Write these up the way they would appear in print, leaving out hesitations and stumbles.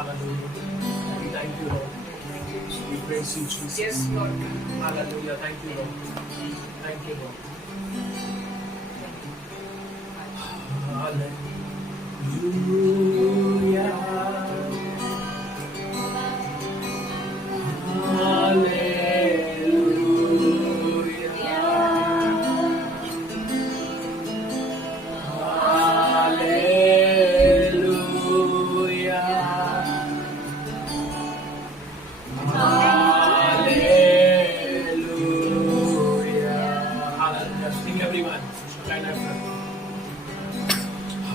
Hallelujah. We thank you, Lord. We praise you, Jesus. Yes, Lord. Hallelujah. Thank you, Lord. Thank you, Lord. Hallelujah. Sing everyone. Shine after.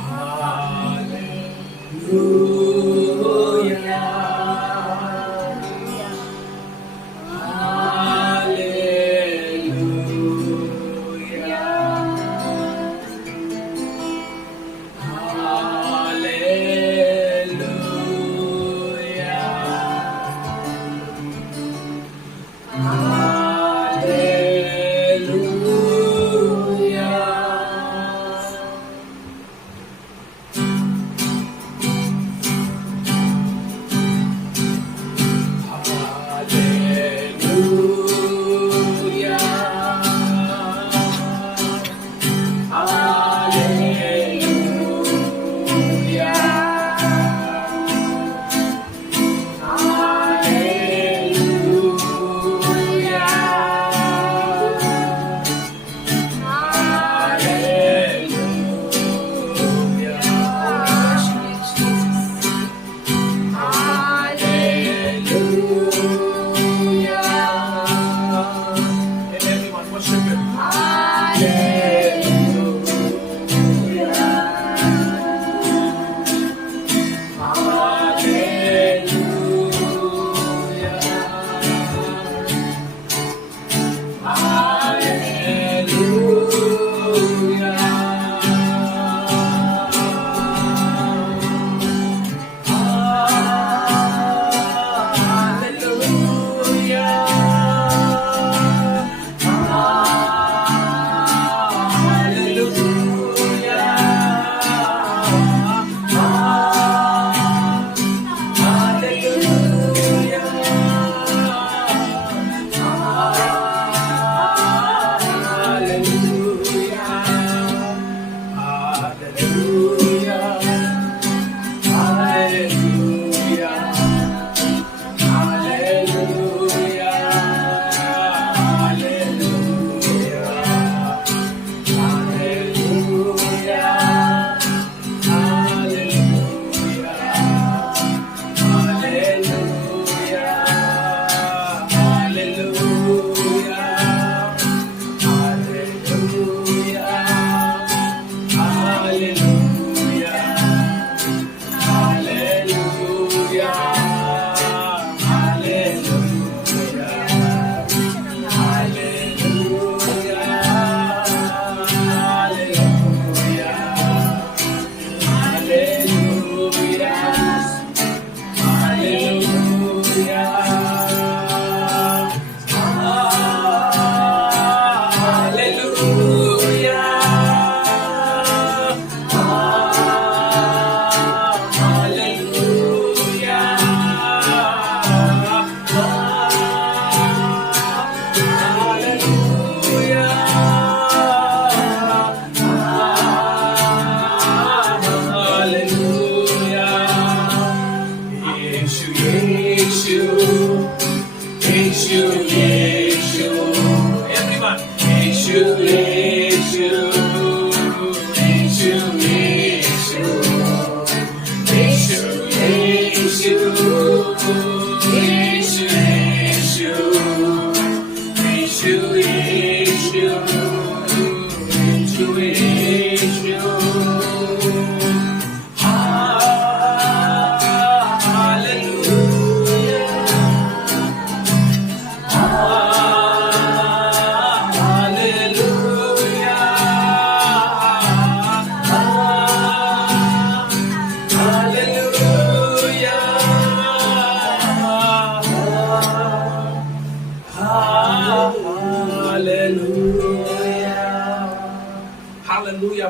Hallelujah.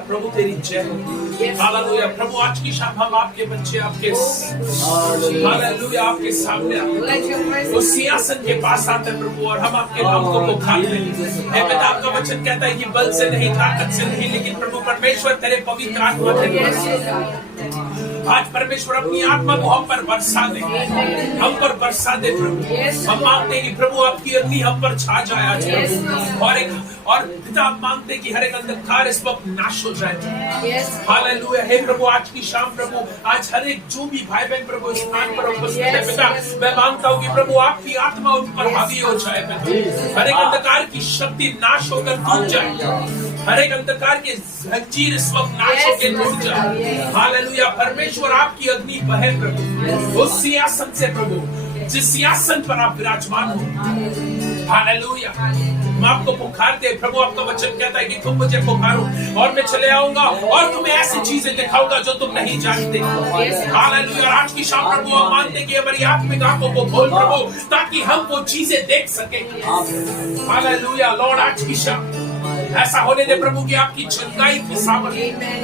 प्रभु तेरी जय हो। Hallelujah. प्रभु आज की शाम हम आपके बच्चे आपके हालेलुया आपके सामने उस सिंहासन के पास आते हैं प्रभु, और हम आपके नाम को पुकारते हैं। हे पिता, आपका वचन कहता है कि बल से नहीं, ताकत से नहीं, लेकिन प्रभु परमेश्वर तेरे पवित्र आत्मा से आज परमेश्वर अपनी आत्मा को हम पर बरसा दे, हम पर बरसा दे प्रभु। हम मांगते हैं कि प्रभु आपकी अग्नि हम पर छा जाए आज प्रभु, और पिता आप मांगते हैं कि हर एक अंधकार इस वक्त नाश हो जाए। हालेलुया। हे प्रभु आज की शाम प्रभु, आज हर एक जो भी भाई बहन प्रभु इस स्थान पर उपस्थित है पिता, मैं मांगता हूँ कि प्रभु आपकी आत्मा उन पर हावी हो जाए पिता। हर एक अंधकार की शक्ति नाश होकर टूट जाए, हर एक अंधकार के जंजीर इस वक्त नाश होकर टूट जाए। हालेलुया। परमेश्वर आपकी अग्नि बहे प्रभु उस सिंहासन से प्रभु, जिस सिंहासन पर आप विराजमान हो। हालेलुया। हम आपको पुकारते हैं प्रभु, आपका वचन कहता है कि तुम मुझे पुकारो और मैं चले आऊंगा और तुम्हें ऐसी चीजें दिखाऊंगा जो तुम नहीं जानते। हालेलुया। आज की शाम प्रभु हम मानते हैं कि हमारी आत्मिक आंखों को खोल प्रभु, ताकि हम वो चीजें देख सके। हालेलुया। लॉर्ड आज की शाम ऐसा होने दे प्रभु कि आपकी छुटकाई की सामर्थ,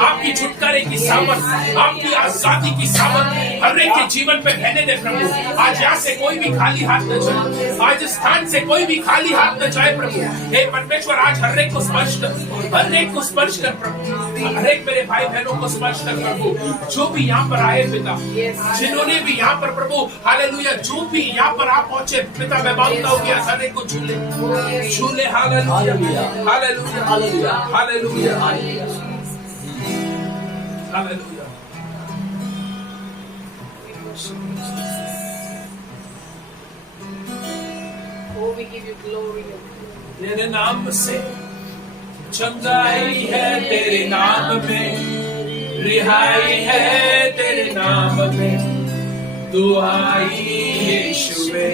आपकी छुटकारे की सामर्थ, आपकी आजादी की सामर्थ हर एक के जीवन पे रहने दे प्रभु। आज यहाँ से कोई भी खाली हाथ न जाए, आज इस स्थान से कोई भी खाली हाथ न जाए प्रभु। हे परमेश्वर आज हर एक को स्पर्श कर, हर एक को स्पर्श कर प्रभु, हर एक मेरे भाई बहनों को स्पर्श कर प्रभु, जो भी यहाँ पर आए पिता, जिन्होंने भी यहाँ पर प्रभु हालेलुया, जो भी यहाँ पर आप पहुंचे पिता, मैं मांगता हूँ कि हर एक को झूले। Hallelujah, hallelujah, hallelujah, hallelujah, hallelujah. Oh, we give you glory. तेरे नाम से चंगाई है, तेरे नाम में रिहाई है, तेरे नाम में दुआई यीशुवे।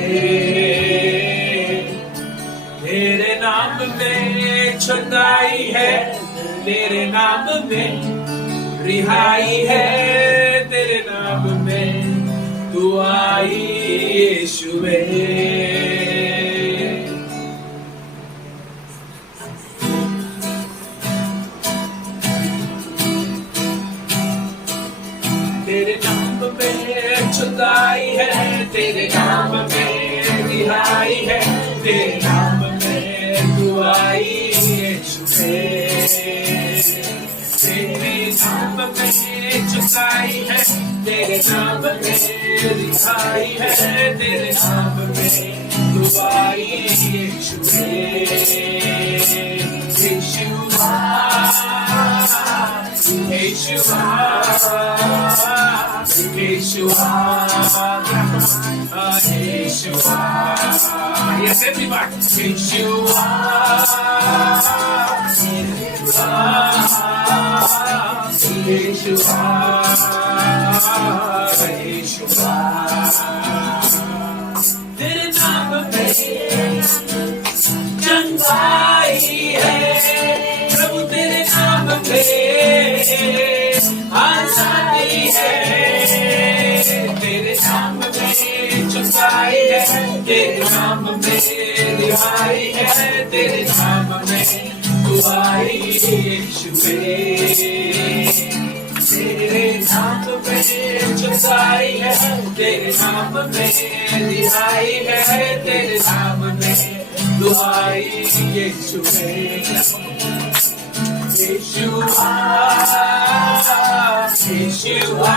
तेरे नाम में चंगाई है, तेरे नाम में रिहाई है, तेरे नाम में दुआई यीशुवे। तेरे नाम में चंगाई है, तेरे नाम में रिहाई है, तेरे नाम में दुआई यीशुवे। तेरे नाम में चंगाई है, तेरे नाम में रिहाई है, तेरे नाम में दुआई यीशुवे। यीशुआ, यीशुआ, Yeshua, Yeshua, yes everybody, Yeshua, Yeshua, Yeshua, तेरे नाम में चंगाई है प्रभु, तेरे नाम में आजादी है, तेरे नाम में चंगाई है, तेरे नाम में रिहाई है, तेरे नाम में दुआई यीशुवे। तेरे नाम में चंगाई है, तेरे नाम में रिहाई है, तेरे नाम में दुआई यीशुवे। Yeshua, Yeshua,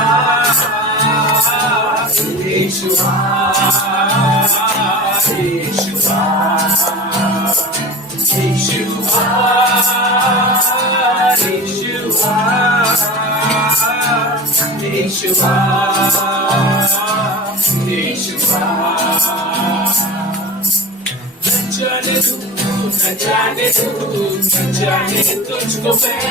Yeshua, Yeshua, Yeshua, Yeshua, Yeshua, Yeshua, न जाने तुझको मैं,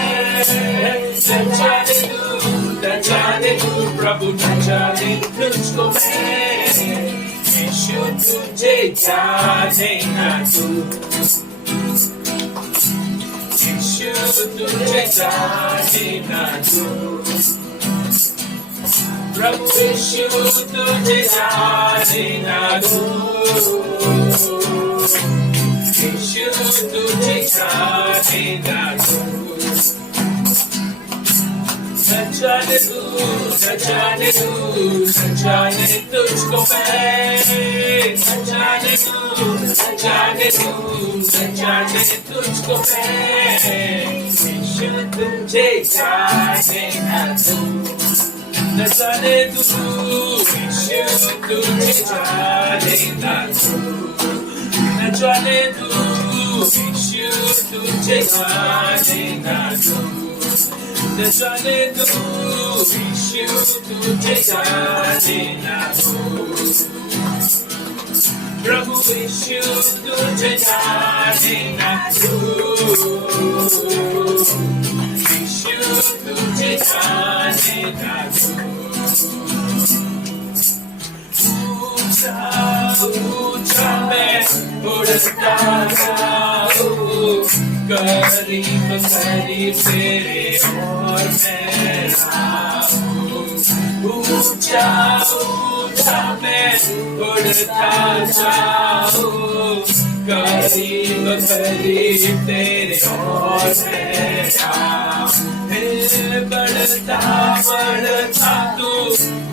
न जाने तू प्रभु, न जाने तुझको मैं। यीशु तुझे जाने ना तू, यीशु तुझे जाने ना तू, प्रभु यीशु तुझे जाने ना तू, यीशु तुझे जाने ना तू, तुझको मैं, न जाने तुझको मैं, यीशु तुझे जाने ना दूं, न जाने तू, यीशु तुझे जाने ना दूं, न जाने तू, यीशु तुझे जाने ना दूं, न जाने तू, यीशु तुझे जाने ना दूं, प्रभु यीशु तुझे जाने ना दूं, यीशु तुझे जाने ना दूं, ऊंचा मैं उड़ता जाऊं, करीब करीब तेरे और मैं आऊं, ऊंचा मैं उड़ता जाऊं, करीब करीब तेरे और मैं आऊं, बढ़ता बढ़ता तू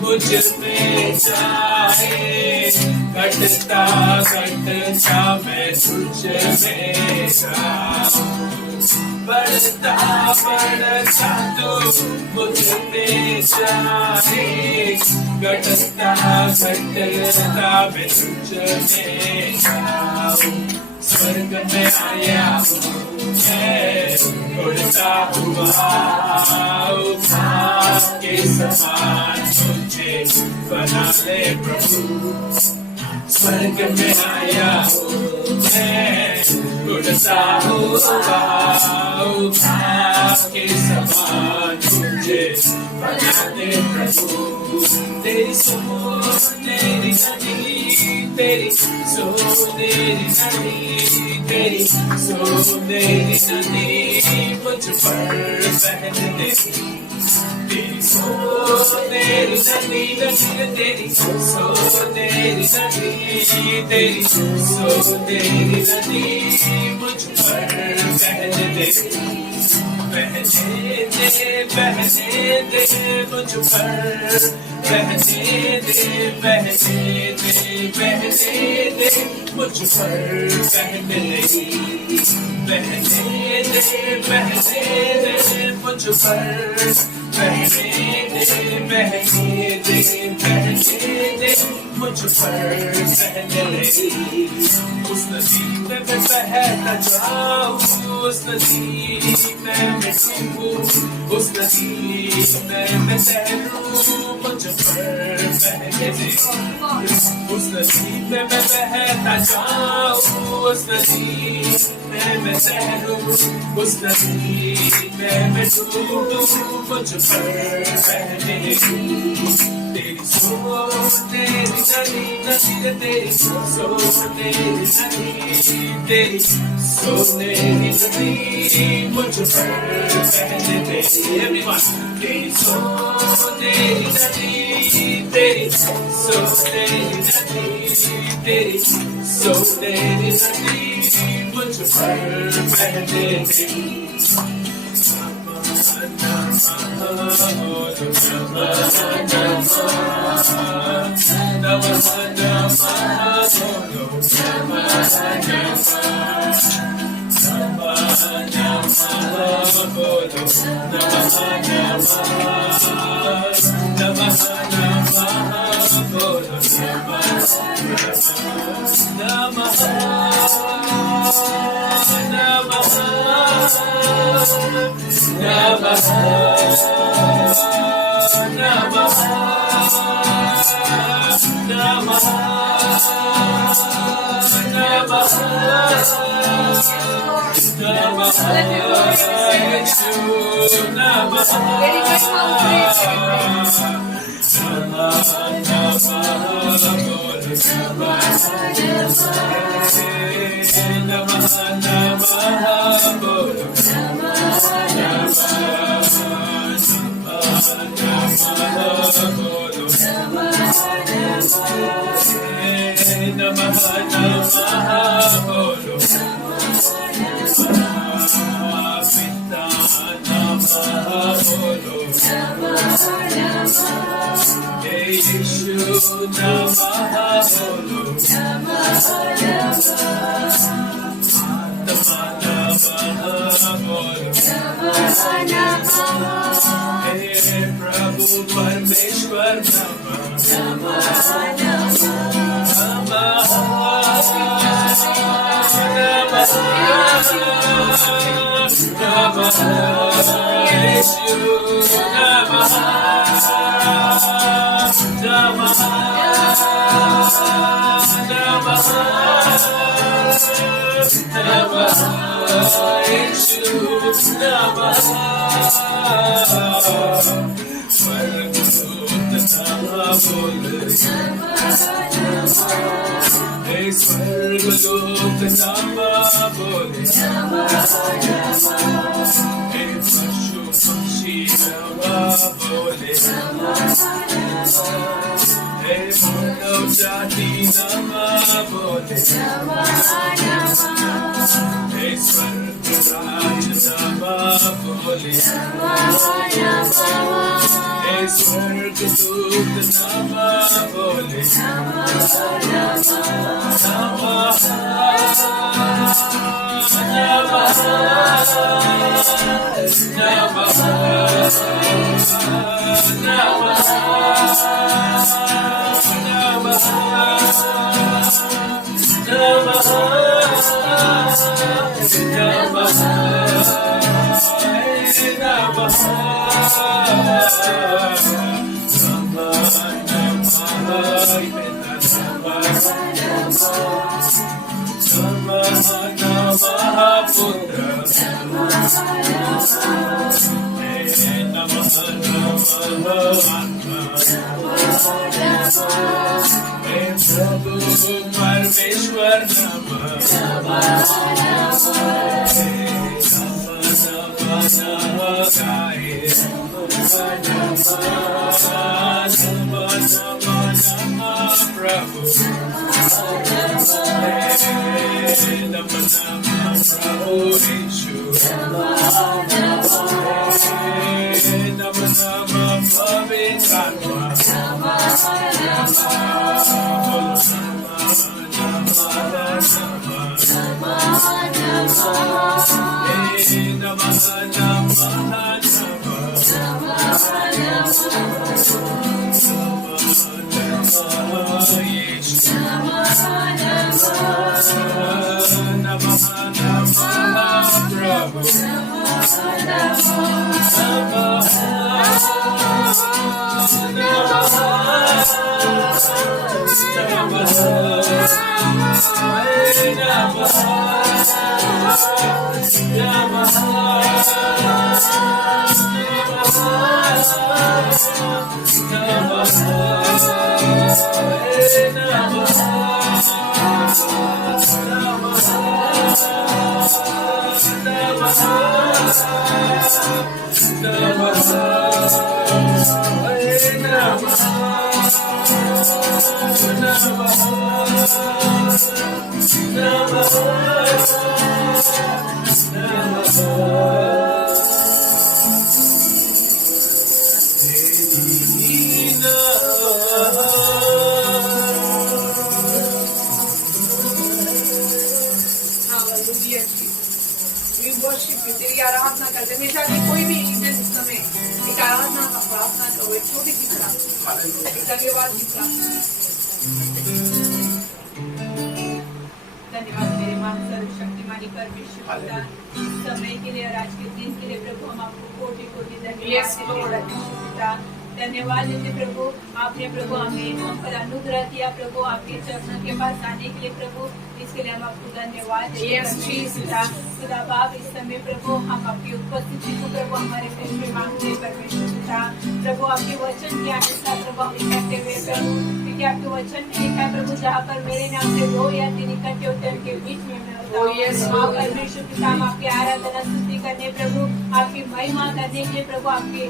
मुझ में जाए, घटता घटता मैं तुझ में जाऊं, बढ़ता बढ़ता तू मुझ में जाए, घटता घटता मैं तुझ में जाऊं, स्वर्ग में आया हूँ मैं, उड़ता हुआ के समान मुझे बना ले प्रभु, स्वर्ग में आया हूँ मैं, उड़ता हुआ के समान मुझे बना ले प्रभु, तेरी सोनेरी नदी, तेरी सोनेरी नदी, तेरी सोनेरी नदी मुझ पर बहने दे, तेरी सोनेरी नदी नदी, तेरी सोनेरी नदी, तेरी सोनेरी नदी मुझ पर बहने दे, बहने दे बहने दे मुझ पर, बहने दे बहने दे बहने दे मुझ पर बहने दे, बहने दे बहने दे मुझ पर, बहने दे बहने दे बहने दे मुझ पर बहने दे, उस नदी में मैं बहता जाऊं, उस नदी में मैं डूबूं, उस नदी में मैं तैरूं, मुझ पर बहने दे, उस नदी में मैं बहता जाऊं, उस नदी में मैं तैरूं, उस नदी में मैं डूबूं, मुझ पर बहने दे, तेरी सोनेरी नदी नदी, तेरी सोनेरी नदी, तेरी सोनेरी नदी मुझ पर बहने दे, everyone, तेरी सोनेरी नदी, तेरी सोनेरी नदी, तेरी सोनेरी नदी मुझ पर बहने दे, हे यीशु नमः बोलो आत्मा नमः बोलो हे प्रभु परमेश्वर नमः स्वर्गलोक नमः बोले हे पशु पक्षी नमः बोले हे मानव जाति नमः बोले हे स्वर्ग राज नमः बोले हे स्वर्ग दूत नमः बोले परमेश्वर प्रभु तेरी आराधना करते हमेशा कोई भी समय एक आराधना का प्रार्थना करो, एक छोटी सी प्रार्थना, एक धन्यवाद की प्रार्थना। धन्यवाद मेरे मान सर्वशक्तिमानी परमेश्वर पिता, इस समय के लिए और आज के दिन के लिए प्रभु हम आपको कोटि कोटि धन्यवाद देते हैं पिता। धन्यवाद देते प्रभु, आपने प्रभु हमें हम पर अनुग्रह किया प्रभु, आपके चरणों के पास आने के लिए प्रभु, इसके लिए हम आपको धन्यवाद देते हैं खुदा बाप। इस समय प्रभु हम आपकी उपस्थिति को प्रभु हमारे बीच में मांगते हैं परमेश्वर पिता। प्रभु आपके वचन के अनुसार प्रभु हम इकट्ठे हुए प्रभु, क्योंकि आपके वचन में लिखा है प्रभु, जहाँ पर मेरे नाम से 2 या 3 इकट्ठे होते हैं उनके बीच में मैं हाँ परमेश्वर पिता, हम आपकी आराधना स्तुति करने प्रभु, आपकी महिमा करने के लिए प्रभु, आपकी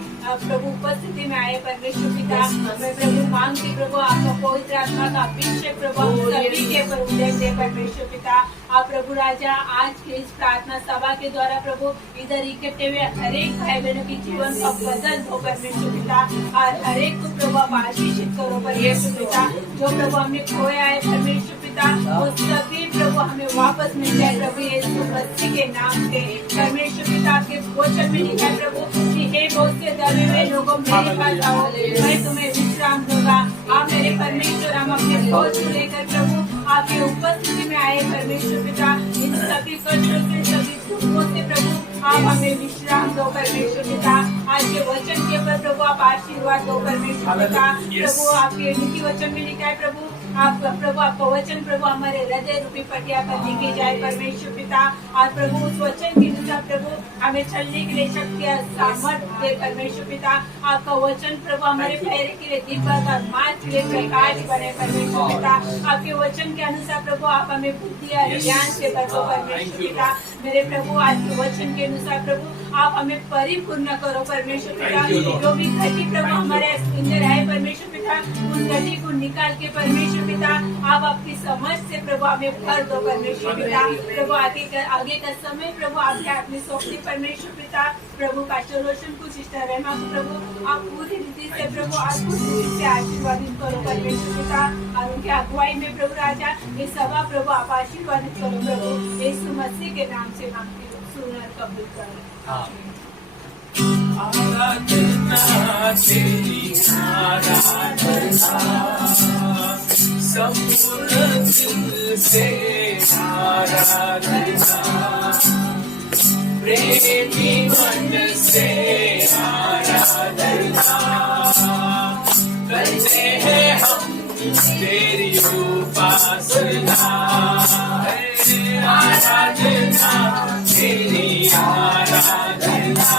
प्रभु उपस्थिति में आए परमेश्वर पिता। मैं प्रभु मांगती प्रभु आपका पवित्र आत्मा का अभिषेक प्रभु हम सभी के पर उदय दे परमेश्वर पिता। आप प्रभु राजा आज के इस प्रार्थना सभा के द्वारा प्रभु इधर इकट्ठे हुए हर एक भाई बहनों के जीवन का बदल हो परमेश्वर पिता, और हर एक को प्रभु आप आशीषित करो परमेश्वर पिता। जो प्रभु हमने खोया है परमेश्वर पिता, वो सभी प्रभु हमें वापस मिल जाए प्रभु यीशु मसीह के नाम से। परमेश्वर पिता आपके वचन में लिखा है प्रभु कि हे बहुत से दबे हुए लोगों मेरे पास आओ, मैं तुम्हें विश्राम दूंगा। आप मेरे परमेश्वर, हम अपने बोझ को लेकर प्रभु आपके उपस्थिति में आए परमेश्वर पिता। इन सभी कष्टों से, सभी दुखों से प्रभु आप हमें विश्राम दो परमेश्वर पिता। आज के वचन के ऊपर प्रभु आप आशीर्वाद दो परमेश्वर पिता। प्रभु आपके नीति वचन में लिखा है प्रभु आपका प्रभु आपका वचन प्रभु हमारे हृदय रूपी पटिया पर लिखे जाए परमेश्वर पिता। और प्रभु उस वचन के अनुसार प्रभु हमें चलने के लिए शक्ति और सामर्थ्य दे परमेश्वर पिता। आपका वचन प्रभु हमारे पैर के लिए दीपक और मार्ग के लिए प्रकाश बने परमेश्वर पिता। आपके वचन के अनुसार प्रभु आप हमें बुद्धि और ज्ञान से भरो परमेश्वर पिता। मेरे प्रभु आज के वचन के अनुसार प्रभु आप हमें परिपूर्ण करो परमेश्वर पिता। जो भी घटी प्रभु हमारे अंदर है परमेश्वर पिता, उस घटी को निकाल के परमेश्वर पिता आप आपकी समझ से प्रभु हमें भर दो परमेश्वर पिता। प्रभु आगे का समय प्रभु आपके हाथ में सौंपती परमेश्वर पिता। प्रभु पास्टर रोशन को, सिस्टर रहमा को प्रभु आप पूरी रीति से प्रभु आप पूरी रीति से आशीर्वादित करो परमेश्वर पिता। और उनके अगुवाई में प्रभु राजा ये सभा प्रभु आप आशीर्वादित करो प्रभु यीशु मसीह के नाम से मांगती हूँ, सुन और कबूल करो। आराधना तेरी आराधना, संपूर्ण दिल से आराधना, प्रेमी मन से आराधना करते हैं हम तेरी उपासना। आराधना तेरी आराधना,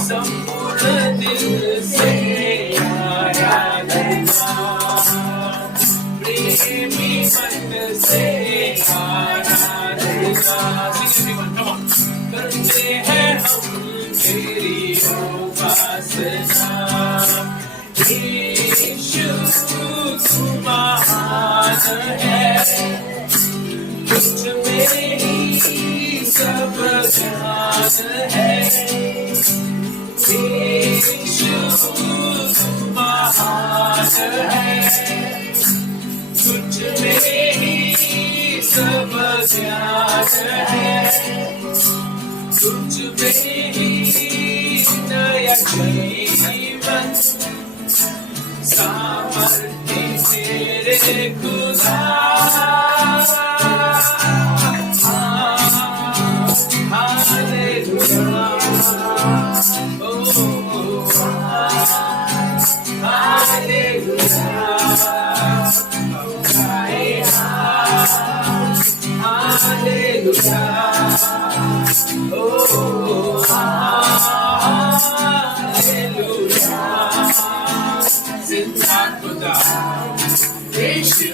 संपूर्ण दिल से आराधना, प्रेमी मन से आराधना करते हैं हम तेरी उपासना। यीशु तू महान है, तुझ में ही सब ज्ञान है। यीशु तू महान है, तुझ में ही सब ज्ञान है। तुझ में ही नया जीवन सामर्थ्य मेरे खुदा। हालेलुया, ओ हालेलुया, हालेलुया, ओ हालेलुया, जिंदा खुदा यीशु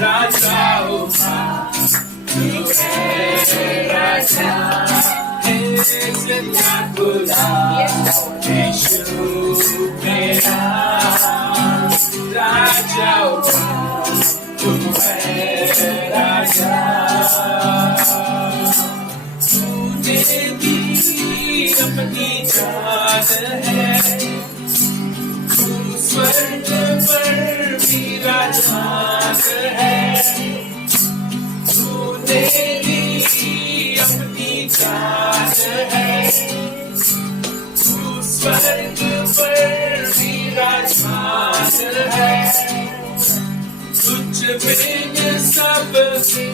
राजाओं का तू है राजा, जिंदा खुदा यीशु मेरा राजाओं का तू है राजा। तूने दी अपनी जान है, तू स्वर्ग पर विराजमान है। तूने दी अपनी जान है, तू स्वर्ग पर विराजमान है। तुझ बिन सब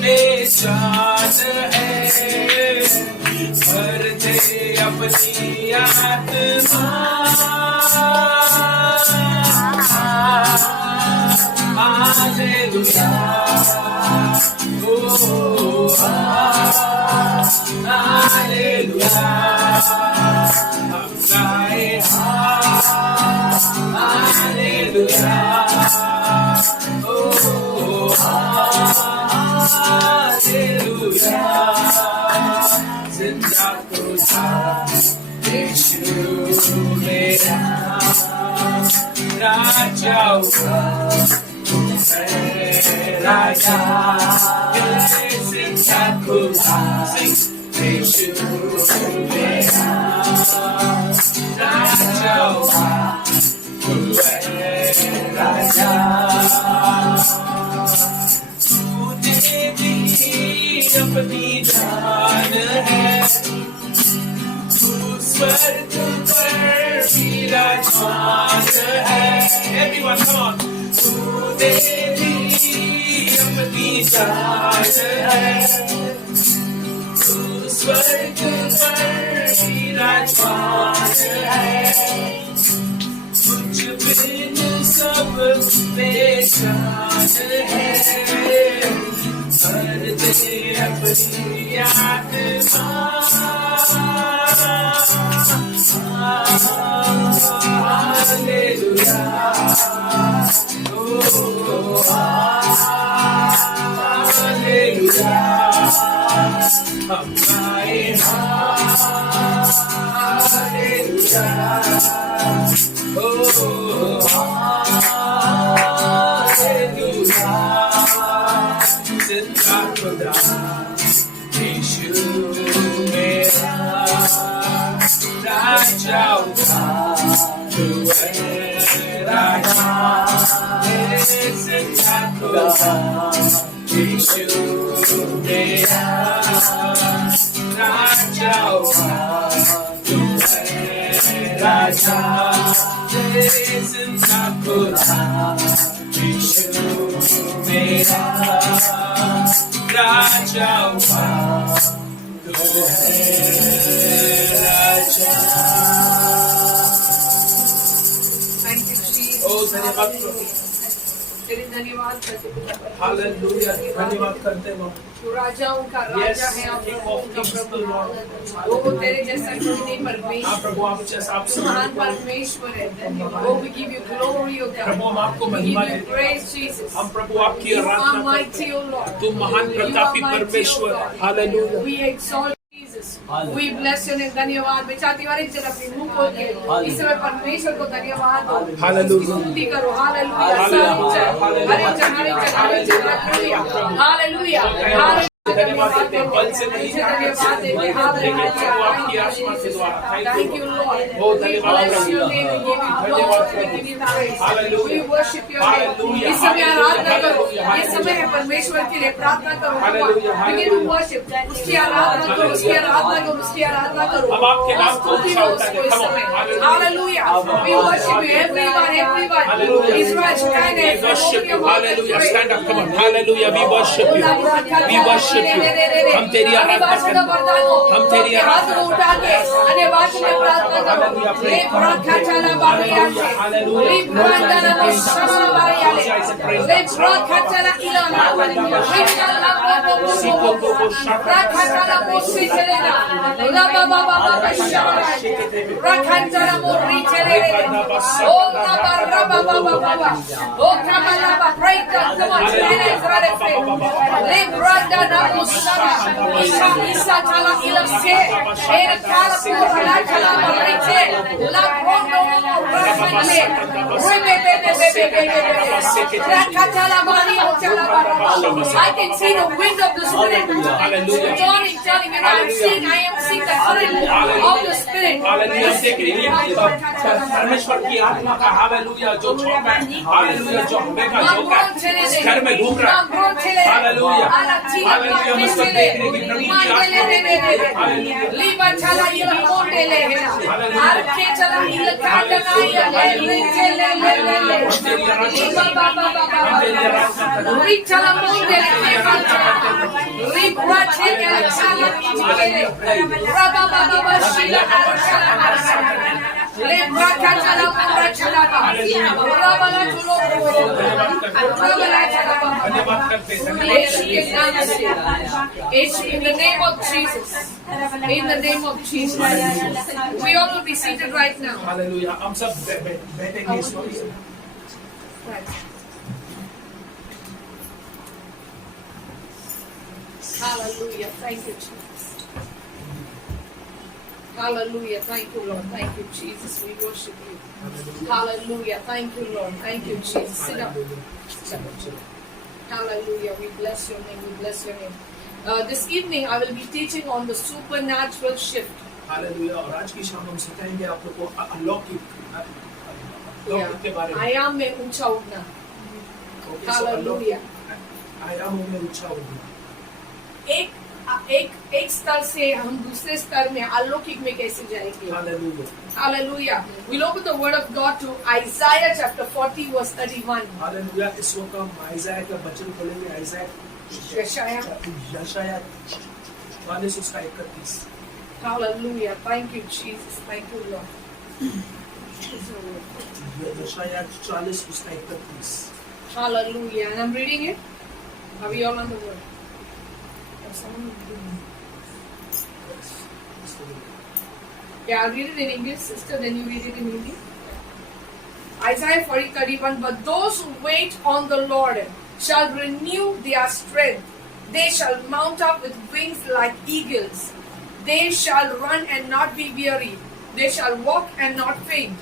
निशान है, भर दे अपनी आत्मा। हालेलुया, ओ हालेलुया, हम गाए हालेलुया, ओ यीशु मेरा राजा हुआ, राजा सिंह खुदा, यीशु मेरा राजा हुआ, तू है राजा। तूने दी अपनी जान है, स्वर्ग पर विराजमान है। Everyone, come on. तूने दी अपनी जान है, तू स्वर्ग पर विराजमान है। कुछ बिन सब बेजान है, कर दे अपनी आत्मा। हालेलुया, ओ हालेलुया, हम गाए हालेलुया, ओ हालेलुया, जिंदा खुदा यीशु मेरा राजा हुआ, तू है राजा जिंदा खुदा यीशु मेरा राजा हुआ, तू है राजा जिंदा खुदा यीशु मेरा राजा हुआ, तू है राजा। Thank you, Jesus. ओ धन्यवाद प्रभु, तेरे धन्यवाद करते पिता परमेश्वर। हालेलुया, धन्यवाद करते हैं तू राजाओं का राजा है और प्रभुओं का प्रभु। वो तेरे जैसा कोई नहीं परमेश्वर। हाँ प्रभु, आप जैसा आप तू महान परमेश्वर है। धन्यवाद। Oh, we give you glory, O God. प्रभु, हम आपको We महिमा give you देते हैं। praise, Jesus. हम प्रभु आपकी You are आराधना करते mighty, O Lord. हैं। तू महान You are प्रतापी mighty, O परमेश्वर है। God. Hallelujah, We exalt Jesus. We bless your name. धन्यवाद। मैं चाहती हूँ हर एक जन अपनी मुंह खोल के इस समय परमेश्वर को धन्यवाद दो। हालेलुया, स्तुति करो। हालेलुया। हर एक जन हालेलुया। हालेलुया। हालेलुया। धन्यवाद देते हैं। बल से नहीं, धन्यवाद देते हैं। लेकिन प्रभु आपकी आत्मा के द्वारा। Thank you, Lord. बहुत We धन्यवाद bless your Prabhu. name. We give you glory. We give you praise. Hallelujah. We worship your name. Hallelujah. इस समय आराधना करो। हालेलुया। ये समय है परमेश्वर के लिए प्रार्थना करो। हालेलुया। Begin to worship. उसकी आराधना करो। उसकी आराधना करो। उसकी आराधना करो। हम आपके नाम को स्तुति ऊंचा करो उठाते उसको हैं। इस Come on. समय। Hallelujah. Hallelujah. We worship you. Everyone. Hallelujah. Israel, stand We and worship you. open your mouth and Hallelujah. pray. Stand up. Come on. Hallelujah. We worship you. We worship you. हम तेरी आराधना करते हैं। हम तेरी आराधना उठा के अन्य भाषा में प्रार्थना करो। ले प्रार्थना चला बारिया से ले प्रार्थना में शरण बारिया ले प्रार्थना चला इलाना इलाना प्रार्थना चला मोसी चलेना ला बाबा बाबा शरण प्रार्थना चला मोरी चले ओ ला बाबा बाबा बाबा ओ कमला बाबा pray God come on stand Israel ले प्रार्थना मोसरा Isa chala ilase, era chala pura chala barite, la prono ramale, rakatala bari chala baraba. I can see the wind of the Spirit. John is telling me I am seeing the current of the Spirit. परमेश्वर की आत्मा का hallelujah जो झोंका है, hallelujah जो हमें का झोंका है, इस घर में घूम रहा है, हालेलुया, हालेलुया मुझको देखने की प्रभु की आत्मा, Liba chala ila monde le arke chala ila kada na ila le liba baba baba ri chala monde le ri prache chala chala raba baba bashila chala le praka chala mura chala raba la chulo raba la chala धन्यवाद करते हैं। in the name of Jesus. In the name of Jesus. We all will be seated right now. Hallelujah, हम सब बैठेंगे इस वक्त। Right. Hallelujah. Thank you, Jesus. Hallelujah. Thank you, Lord. Thank you, Jesus. We worship you. Hallelujah. Thank you, Lord. Thank you, Jesus. Sit down. Hallelujah. We bless your name. We bless your name. This evening I will be teaching on the supernatural shift. Hallelujah. और आज की शाम हम सिखाएंगे आप लोगों को अलौकिक के बारे में। आयाम में ऊंचा उठना। हालेलुया। आयामों में ऊंचा उठना। एक स्तर से हम दूसरे स्तर में अलौकिक में कैसे जाएंगे? Hallelujah. Hallelujah. We'll open the word of God to Isaiah chapter 40 verse 31. Hallelujah. इस वक्त हम आइज़ाया का वचन खोलेंगे। यशायाह 40 उसका 31। Hallelujah. Thank you, Jesus. Thank you, Lord. यशायाह 40 उसका 31। Hallelujah. And I'm reading it. Are we all on the word? Yeah, I'll read it in English, sister, then you read it in Hindi. Isaiah 40:31. But those who wait on the Lord shall renew their strength. They shall mount up with wings like eagles. They shall run and not be weary. They shall walk and not faint.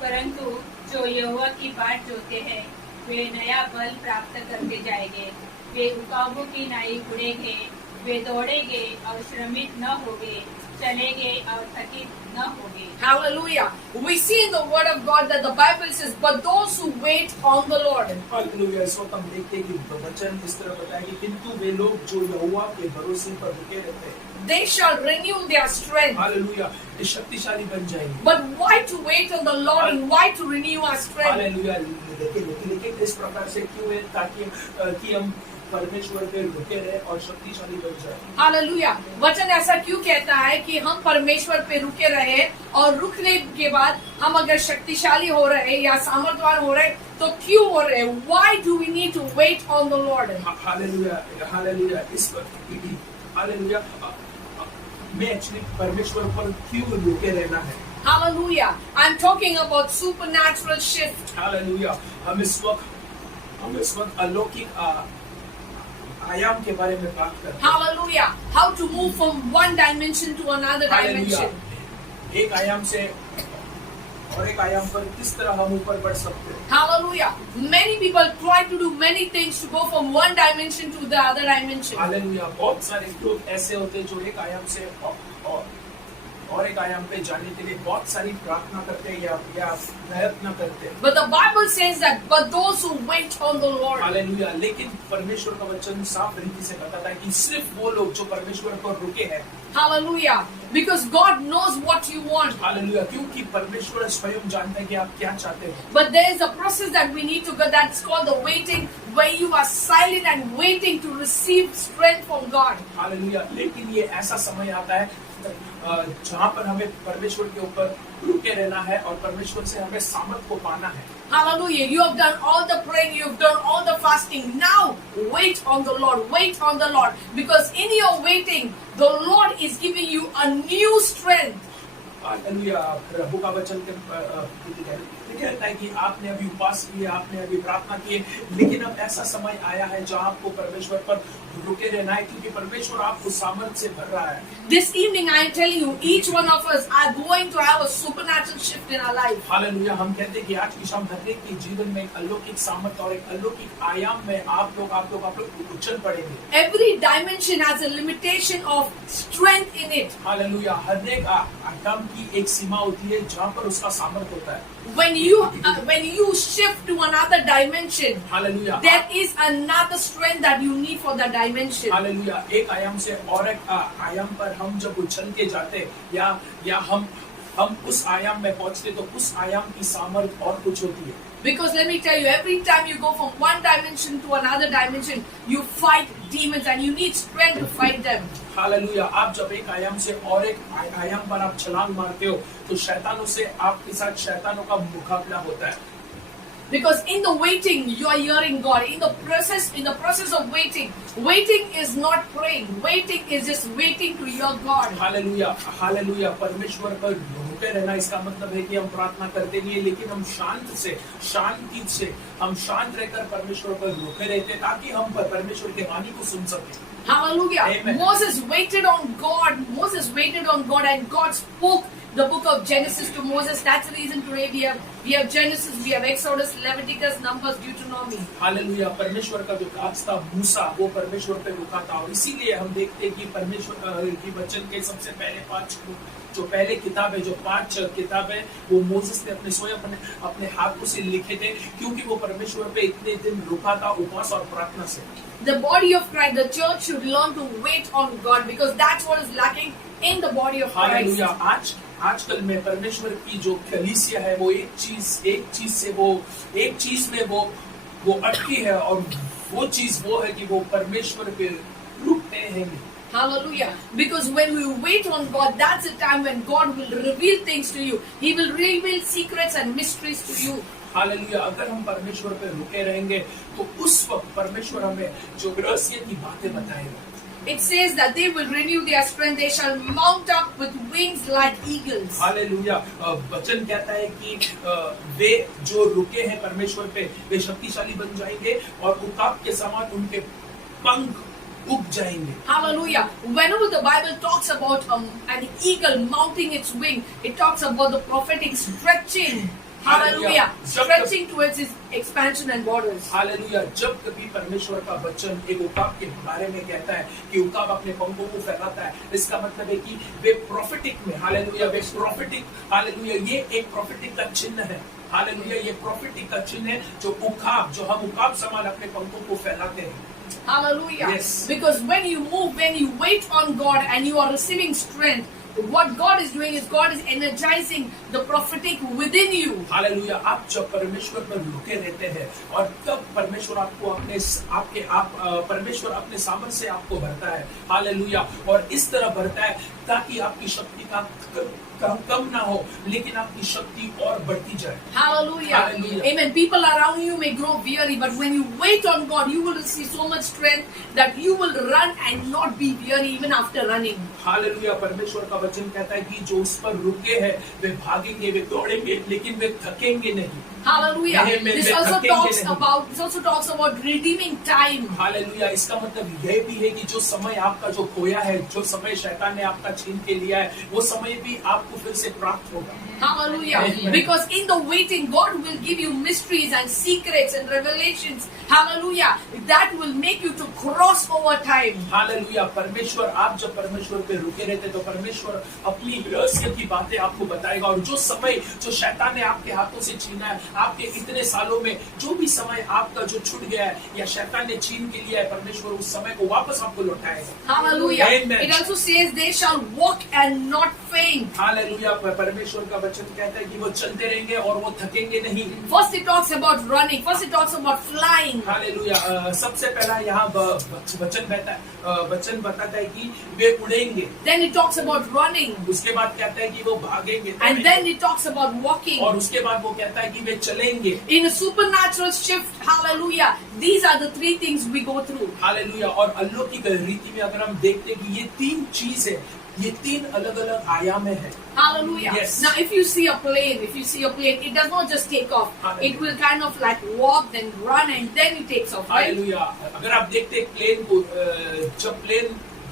परंतु जो यहोवा की बाट जोते हैं वे नया बल प्राप्त करते जाएंगे। वे उकाबों की नाई उड़ेंगे, वे दौड़ेंगे और श्रमित न होंगे, चलेंगे और थकित न होंगे। Hallelujah. We see in the word of God that the Bible says, but those who wait on the Lord. Hallelujah. इस वक्त हम देखते हैं कि वचन इस तरह बताया कि किंतु वे लोग जो यहोवा के भरोसे पर रुके रहते हैं, They shall renew their strength. Hallelujah, ये शक्तिशाली बन जाएंगे। But why to wait on the Lord and why to renew our strength? Hallelujah. लेकिन इस प्रकार से क्यों है? ताकि कि हम परमेश्वर पे रुके रहे और शक्तिशाली बन जाए। हालेलुया। वचन ऐसा क्यों कहता है कि हम परमेश्वर पे रुके रहे और रुकने के बाद हम अगर शक्तिशाली हो रहे या सामर्थ्यवान हो रहे तो क्यों हो रहे? Why do we need to wait on the Lord? Hallelujah. Hallelujah. इस हालेलुया में एक्चुअली परमेश्वर पर क्यों रुके रहना है? Hallelujah. I'm talking about supernatural shift. Hallelujah. हम इस वक्त अलौकिक आयाम के बारे में बात करते हैं। Hallelujah. How to move from one dimension to another dimension. एक आयाम से और एक आयाम पर किस तरह हम ऊपर बढ़ सकते हैं? Hallelujah. Many people try to do many things to go from one dimension to the other dimension. Hallelujah. बहुत सारे लोग ऐसे होते हैं जो एक आयाम से और एक आयाम पे जाने के लिए बहुत सारी प्रार्थना करते हैं या प्रयत्न करते हैं। But the Bible says that but those who wait on the Lord. Hallelujah. लेकिन परमेश्वर का वचन साफ रीति से बताता है कि सिर्फ वो लोग जो परमेश्वर पर रुके हैं। Hallelujah. Because God knows what you want. Hallelujah. क्योंकि परमेश्वर स्वयं जानता है कि आप क्या चाहते हैं। But there is a process that we need to go. That's called the waiting, where you are silent and waiting to receive strength from God. Hallelujah. लेकिन ये ऐसा समय आता है जहाँ पर हमें परमेश्वर के ऊपर रुके रहना है और परमेश्वर से हमें सामर्थ को पाना है। Hallelujah. You have done all the praying, you have done all the fasting. Now wait on the Lord. Wait on the Lord. Because in your waiting, the Lord is giving you a new strength. Hallelujah. प्रभु का वचन कहता है कि आपने अभी उपवास किए, आपने अभी प्रार्थना की, लेकिन अब ऐसा समय आया है जहाँ आपको परमेश्वर पर रुके रहना है क्योंकि परमेश्वर आपको सामर्थ से भर रहा है। This evening I am telling you, each one of us are going to have a supernatural shift in our life. Hallelujah. हम कहते हैं कि आज की शाम हर एक के जीवन में एक अलौकिक सामर्थ और एक अलौकिक आयाम में आप लोग उछल पड़ेंगे। Every dimension has a limitation of strength in it. Hallelujah. हर एक आयाम की एक सीमा होती है जहाँ पर उसका सामर्थ होता है। When you shift to another dimension, hallelujah, there is another strength that you need for that dimension. Hallelujah. एक आयाम से और एक आयाम पर हम जब उछल के जाते या हम उस आयाम में पहुंचते तो उस आयाम की सामर्थ और कुछ होती है। Because let me tell you, every time you go from one dimension to another dimension, you fight demons and you need strength to fight them. Hallelujah. आप जब एक आयाम से और एक आयाम पर आप छलांग मारते हो तो शैतानों से आपके साथ शैतानों का मुकाबला होता है। Because in the waiting, you are hearing God. In the process of waiting is not praying. Waiting is just waiting to hear God. Hallelujah, hallelujah. परमेश्वर पर रुके रहना इसका मतलब है कि हम प्रार्थना करते नहीं है, लेकिन हम शांति से हम शांत रहकर परमेश्वर पर रुके रहते ताकि हम परमेश्वर के वाणी को सुन सकें। Hallelujah. Amen. Moses waited on God. Moses waited on God, and God spoke the book of Genesis to Moses. That's the reason today we have Genesis, we have Exodus, Leviticus, Numbers, Deuteronomy. Hallelujah. परमेश्वर का जो दास था मूसा, वो परमेश्वर पे रुका था, और इसीलिए हम देखते हैं कि परमेश्वर की वचन के सबसे पहले 5 जो पहले किताब है, जो 5 किताब है, वो मोसेस ने अपने स्वयं अपने हाथों से लिखे थे, क्योंकि वो परमेश्वर पे इतने दिन रुका था उपवास और प्रार्थना से। The body of Christ, the church should learn to wait on God, because that's what is lacking in the body of Christ. Hallelujah. आजकल में परमेश्वर की जो कलीसिया है, वो एक चीज में वो अटकी है, और वो चीज वो है कि वो परमेश्वर पे रुकते हैं। Hallelujah. Because when we wait on God, that's the time when God will reveal things to you. He will reveal secrets and mysteries to you. Hallelujah. अगर हम परमेश्वर पे रुके रहेंगे तो उस वक्त परमेश्वर हमें जो रहस्य की बातें बताएगा। It says that they will renew their strength. They shall mount up with wings like eagles. Hallelujah. वचन कहता है कि वे जो रुके हैं परमेश्वर पे, वे शक्तिशाली बन जाएंगे, और उकाब के समान उनके पंख उग जाएंगे। Hallelujah. Whenever the Bible talks about an eagle mounting its wing, it talks about the prophetic stretching. Hallelujah. Stretching towards its expansion and borders. Hallelujah. जब कभी परमेश्वर का वचन एक उकाब के बारे में कहता है कि उकाब अपने पंखों को फैलाता है, इसका मतलब है कि वे प्रोफेटिक में, हालेलुया, वे प्रोफेटिक, हालेलुया, ये एक प्रोफेटिक का चिन्ह है। हालेलुया, ये प्रोफेटिक का चिन्ह है, जो हम उकाब समान अपने पंखों को फैलाते हैं। Hallelujah. Yes. Because when you move, when you wait on God and you are receiving strength, what God is doing is God is energizing the prophetic within you. Hallelujah. आप जब परमेश्वर पर रुके रहते हैं, और तब परमेश्वर आपको परमेश्वर अपने सामर्थ्य से आपको भरता है। हालेलुया। और इस तरह भरता है ताकि आपकी शक्ति का कम ना हो, लेकिन आपकी शक्ति और बढ़ती जाए। Hallelujah. Hallelujah. Amen. People around you may grow weary, but when you wait on God, you will receive so much strength that you will run and not be weary even after running. Hallelujah. परमेश्वर का वचन कहता है कि जो उस पर रुके हैं, वे भागेंगे, वे दौड़ेंगे, लेकिन वे थकेंगे नहीं। Hallelujah. Amen. This also talks about redeeming time. Hallelujah. इसका मतलब यह भी है कि जो समय आपका जो खोया है, जो समय शैतान ने आपका छीन के लिया है, वो समय भी आपको फिर से प्राप्त होगा। Hallelujah. Amen. Because in the waiting, God will give you mysteries and secrets and revelations. Hallelujah. That will make you to cross over time. Hallelujah. परमेश्वर, आप जब परमेश्वर पे रुके रहते तो परमेश्वर अपनी रहस्य की बातें आपको बताएगा, और जो समय जो शैतान ने आपके हाथों से छीना है, आपके इतने सालों में जो भी समय आपका जो छूट गया है या शैतान ने छीन के लिया है, परमेश्वर उस समय को वापस आपको लौटाएगा। Hallelujah. Amen. It also says they shall walk and not faint. Hallelujah. परमेश्वर का वचन कहता है कि वो चलते रहेंगे और वो थकेंगे नहीं। First it talks about running. First it talks about flying. Hallelujah. सबसे पहला यहाँ वचन बताता है कि वे उड़ेंगे। Then it talks about running. उसके बाद कहता है कि वो भागेंगे। And then it talks about walking. और उसके बाद वो कहता है कि वे चलेंगे। In a supernatural shift, hallelujah, these are the 3 things we go through. Hallelujah. और अलौकिक रीति में अगर हम देखते हैं कि ये 3 चीज है, ये 3 अलग अलग आयाम है। Hallelujah. Yes. Now if you see a plane, it does not just take off. Hallelujah. It will kind of like walk, then run, and then it takes off, right? Hallelujah. अगर आप देखते हैं प्लेन को,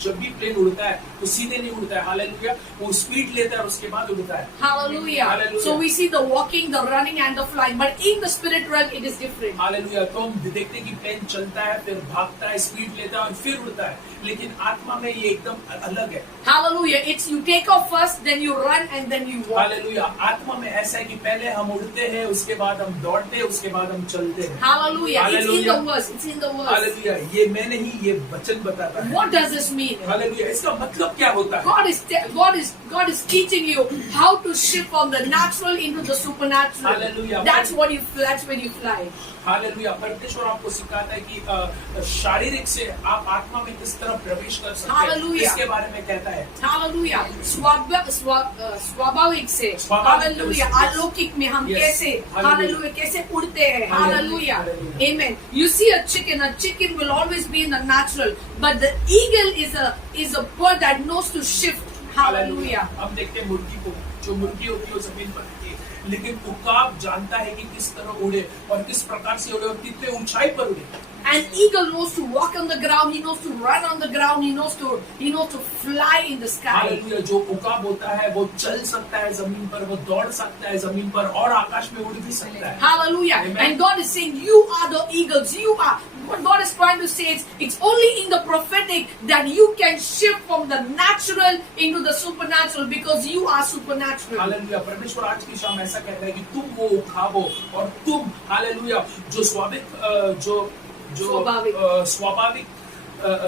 जब भी plane उड़ता है तो सीधे नहीं उड़ता है। हालेलुया। वो स्पीड लेता है और उसके बाद उड़ता है। Hallelujah. Hallelujah. So we see the walking, the running, and the flying, but in the spirit realm, it is different. Hallelujah. तो हम देखते हैं कि प्लेन चलता है, फिर भागता है, स्पीड लेता है और फिर उड़ता है, लेकिन आत्मा में ये एकदम अलग है। Hallelujah. It's you take off first, then you run, and then you walk. Hallelujah. आत्मा में ऐसा है कि पहले हम उड़ते हैं, उसके बाद हम दौड़ते हैं, उसके बाद हम चलते हैं। Hallelujah. It's in Hallelujah. the verse. It's in the verse. Hallelujah. ये मैं नहीं, ये वचन बताता है। What does this mean? Hallelujah. इसका मतलब क्या होता है? God is teaching you how to shift from the natural into the supernatural. Hallelujah. That's when you fly. Hallelujah. परमेश्वर आपको सिखाता है कि शारीरिक से आप आत्मा में किस तरह प्रवेश कर सकते हैं, Hallelujah. इसके बारे में कहता है। Hallelujah. स्वाभाविक से, Hallelujah. अलौकिक में हम Yes. कैसे, Hallelujah. Hallelujah, कैसे uड़ते हैं, Hallelujah. Hallelujah. Amen. You see a chicken will always be in the natural, but the eagle is a bird that knows to shift. Hallelujah. हम देखते हैं मुर्गी को, जो मुर्गी होती है वो जमीन पर रहती है, लेकिन उकाब जानता है कि किस तरह उड़े और किस प्रकार से उड़े और कितने ऊंचाई पर उड़े। An eagle knows to walk on the ground, he knows to run on the ground, he knows to fly in the sky. Hallelujah, जो उकाब होता है वो चल सकता है जमीन पर, वो दौड़ सकता है जमीन पर और आकाश में उड़ भी सकता है. Hallelujah. Amen. And God is saying, you are the eagles. You are. What God is trying to say is, it's only in the prophetic that you can shift from the natural into the supernatural, because you are supernatural. Hallelujah, परमेश्वर आज की शाम ऐसा कहता है कि तुम वो उखाब हो और तुम हालेलुया जो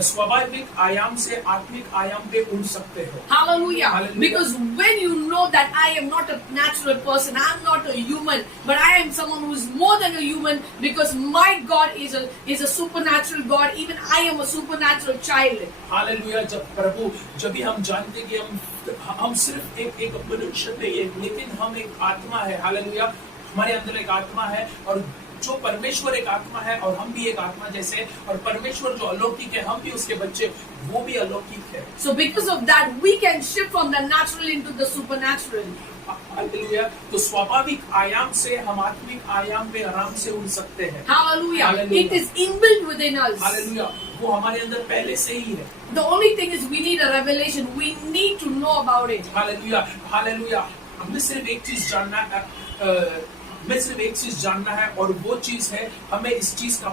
स्वाभाविक आयाम से आत्मिक आयाम पे उड़ सकते हो. Hallelujah. Hallelujah. Because when you know that I am not a natural person, I am not a human, but I am someone who is more than a human, because my God is a supernatural God. Even I am a supernatural child. Hallelujah, जब भी हम जानते कि हम सिर्फ एक मनुष्य नहीं है, लेकिन हम एक आत्मा है. हालेलुया, हमारे अंदर एक आत्मा है और जो परमेश्वर एक आत्मा है और हम भी एक आत्मा जैसे, और परमेश्वर जो अलौकिक है हम भी उसके बच्चे, वो भी अलौकिक है. So because of that, we can shift from the natural into the supernatural. Hallelujah, तो स्वाभाविक आयाम से हम आत्मिक आयाम पे आराम से उड़ सकते हैं. Hallelujah. Hallelujah. It is inbuilt within us. Hallelujah, वो हमारे अंदर पहले से ही है. The only thing is we need a revelation. We need to know about it. Hallelujah, hallelujah, हमें सिर्फ एक चीज जानना है और वो चीज है हमें इस चीज का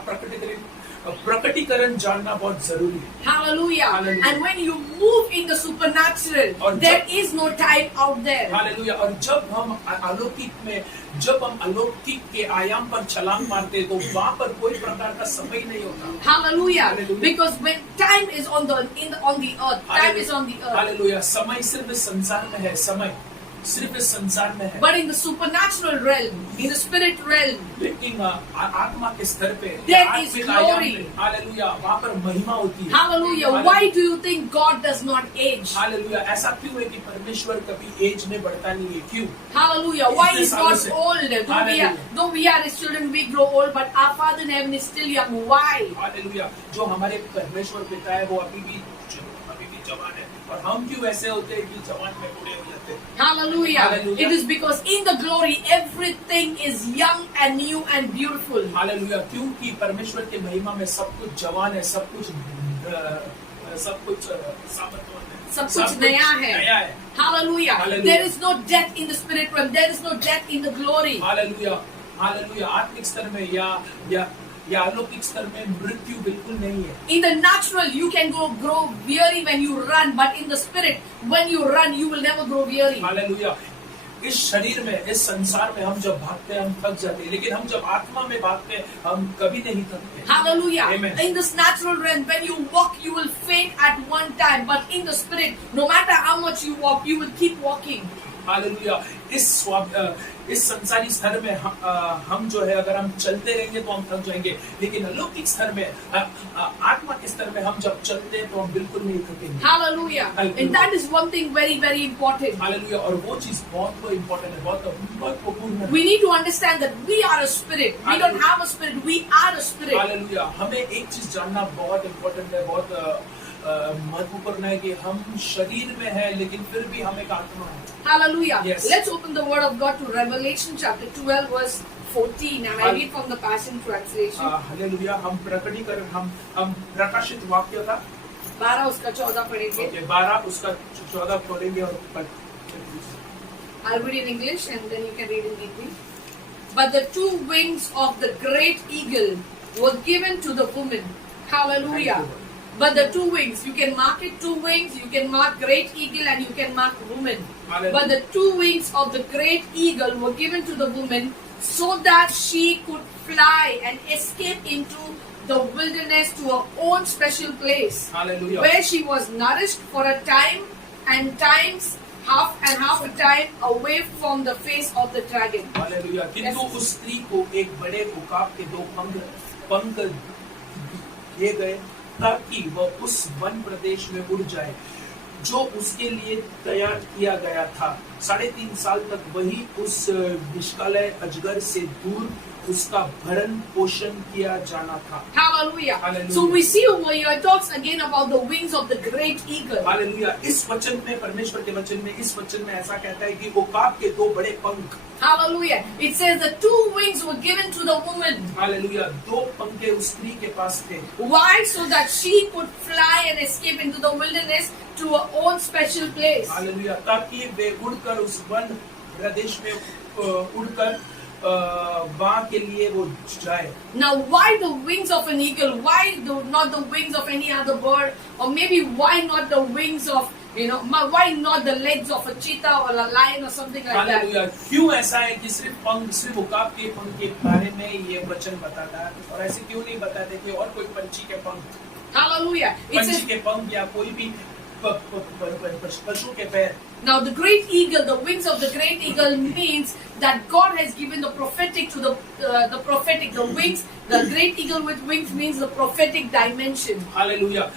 प्रकटीकरण जानना बहुत जरूरी है. Hallelujah. Hallelujah. And when you move in the supernatural, और there is no time out there. Hallelujah, और जब हम अलौकिक के आयाम पर छलांग मारते हैं तो वहाँ पर कोई प्रकार का समय नहीं होता. Hallelujah. Hallelujah. Because when time is on the earth, time is on the earth. Hallelujah, समय सिर्फ इस संसार में है, समय सिर्फ इस संसार में है. But in the supernatural realm, in the spirit realm, लेकिन आत्मा के स्तर पे, there is आत्मिक आयाम glory. पे, हालेलुया, वहाँ पर महिमा होती है. Hallelujah. Why do you think God does not age? Hallelujah, ऐसा क्यों है कि परमेश्वर कभी एज में बढ़ता नहीं है? क्यों? Hallelujah. Why इतने is सालों God से. old? Though we are His children, we grow old, but our Father in heaven is still young. Why? Hallelujah, जो हमारे परमेश्वर पिता है वो अभी भी जवान है, और हम क्यों ऐसे होते हैं कि जवान में बूढ़े हो जाते हैं? Hallelujah. Hallelujah. It is because in the glory, everything is young and new and beautiful. Hallelujah, क्योंकि परमेश्वर के महिमा में सब कुछ जवान है, सब कुछ सामर्थ्यवान है, सब कुछ नया है. Hallelujah. Hallelujah. There is no death in the spirit realm. There is no death in the glory. Hallelujah, hallelujah, आत्मिक स्तर में या अलौकिक स्तर में मृत्यु बिल्कुल नहीं है. In the natural, you can grow weary when you run, but in the spirit, when you run, you will never grow weary. Hallelujah, इस शरीर में, इस संसार में हम जब भागते हैं हम थक जाते हैं, लेकिन हम जब आत्मा में भागते हैं हम कभी नहीं थकते. Hallelujah. Amen. In this natural realm, when you walk, you will faint at one time, but in the spirit, no matter how much you walk, you will keep walking. Hallelujah, इस संसारी स्तर में हम जो है अगर हम चलते रहेंगे तो हम थक जाएंगे, लेकिन अलौकिक स्तर में, आत्मा के स्तर में हम जब चलते हैं तो हम बिल्कुल नहीं थकेंगे. Hallelujah. Hallelujah. And that is one thing very, very important. Hallelujah, और वो चीज बहुत इम्पोर्टेंट है, बहुत महत्वपूर्ण है. We need to understand that we are a spirit. We don't have a spirit. We are a spirit. Hallelujah, हमें एक चीज जानना बहुत इम्पोर्टेंट है, बहुत महत्वपूर्ण है कि हम शरीर में है लेकिन फिर भी हम एक आत्मा है. Hallelujah. Yes. Let's open the word of God to Revelation chapter 12 verse 14, and I read from the Passion Translation. Hallelujah, हम प्रकाशित वाक्य था 12 उसका 14 पढ़ेंगे. 12 उसका 14 पढ़ेंगे और I'll read in English and then you can read in Hindi. But the two wings of the great eagle were given to the woman. Hallelujah. But the two wings, you can mark it, two wings, you can mark great eagle and you can mark woman. Hallelujah. But the two wings of the great eagle were given to the woman so that she could fly and escape into the wilderness to her own special place. Hallelujah. Where she was nourished for a time and times, half a time away from the face of the dragon. Hallelujah, किंतु उस स्त्री को एक बड़े उकाब के 2 पंख दिए गए ताकि वह उस वन प्रदेश में उड़ जाए जो उसके लिए तैयार किया गया था। 3.5 साल तक वही उस विषकालय अजगर से दूर उसका भरण पोषण किया जाना था। Hallelujah. Hallelujah. So we see over here, it talks again about the wings of the great eagle. Hallelujah. इस वचन में, परमेश्वर के वचन में, इस वचन में ऐसा कहता है कि उकाब के 2 बड़े पंख। Hallelujah. It says the 2 wings were given to the woman. Hallelujah. 2 पंखे उस स्त्री के पास थे। Why? So that she could fly and escape into the wilderness to her own special place. Hallelujah. ताकि वे उड़कर उस वन प्रदेश में उड़कर वहां के लिए वो जाए। Now, why the wings of an eagle? Why not the wings of any other bird? Or maybe why not the wings of, why not the legs of a cheetah or a lion or something like that? Hallelujah. क्यों ऐसा है कि सिर्फ उकाब के पंख के बारे में ये वचन बताता है, और ऐसे क्यों नहीं बताते कि और कोई पंछी के पंख, Hallelujah. It पंछी says, के पंख या कोई भी पशु के पैर। now the great eagle, the wings of the great eagle means that God has given the prophetic to the prophetic. The wings, the great eagle with wings means the prophetic dimension. Hallelujah.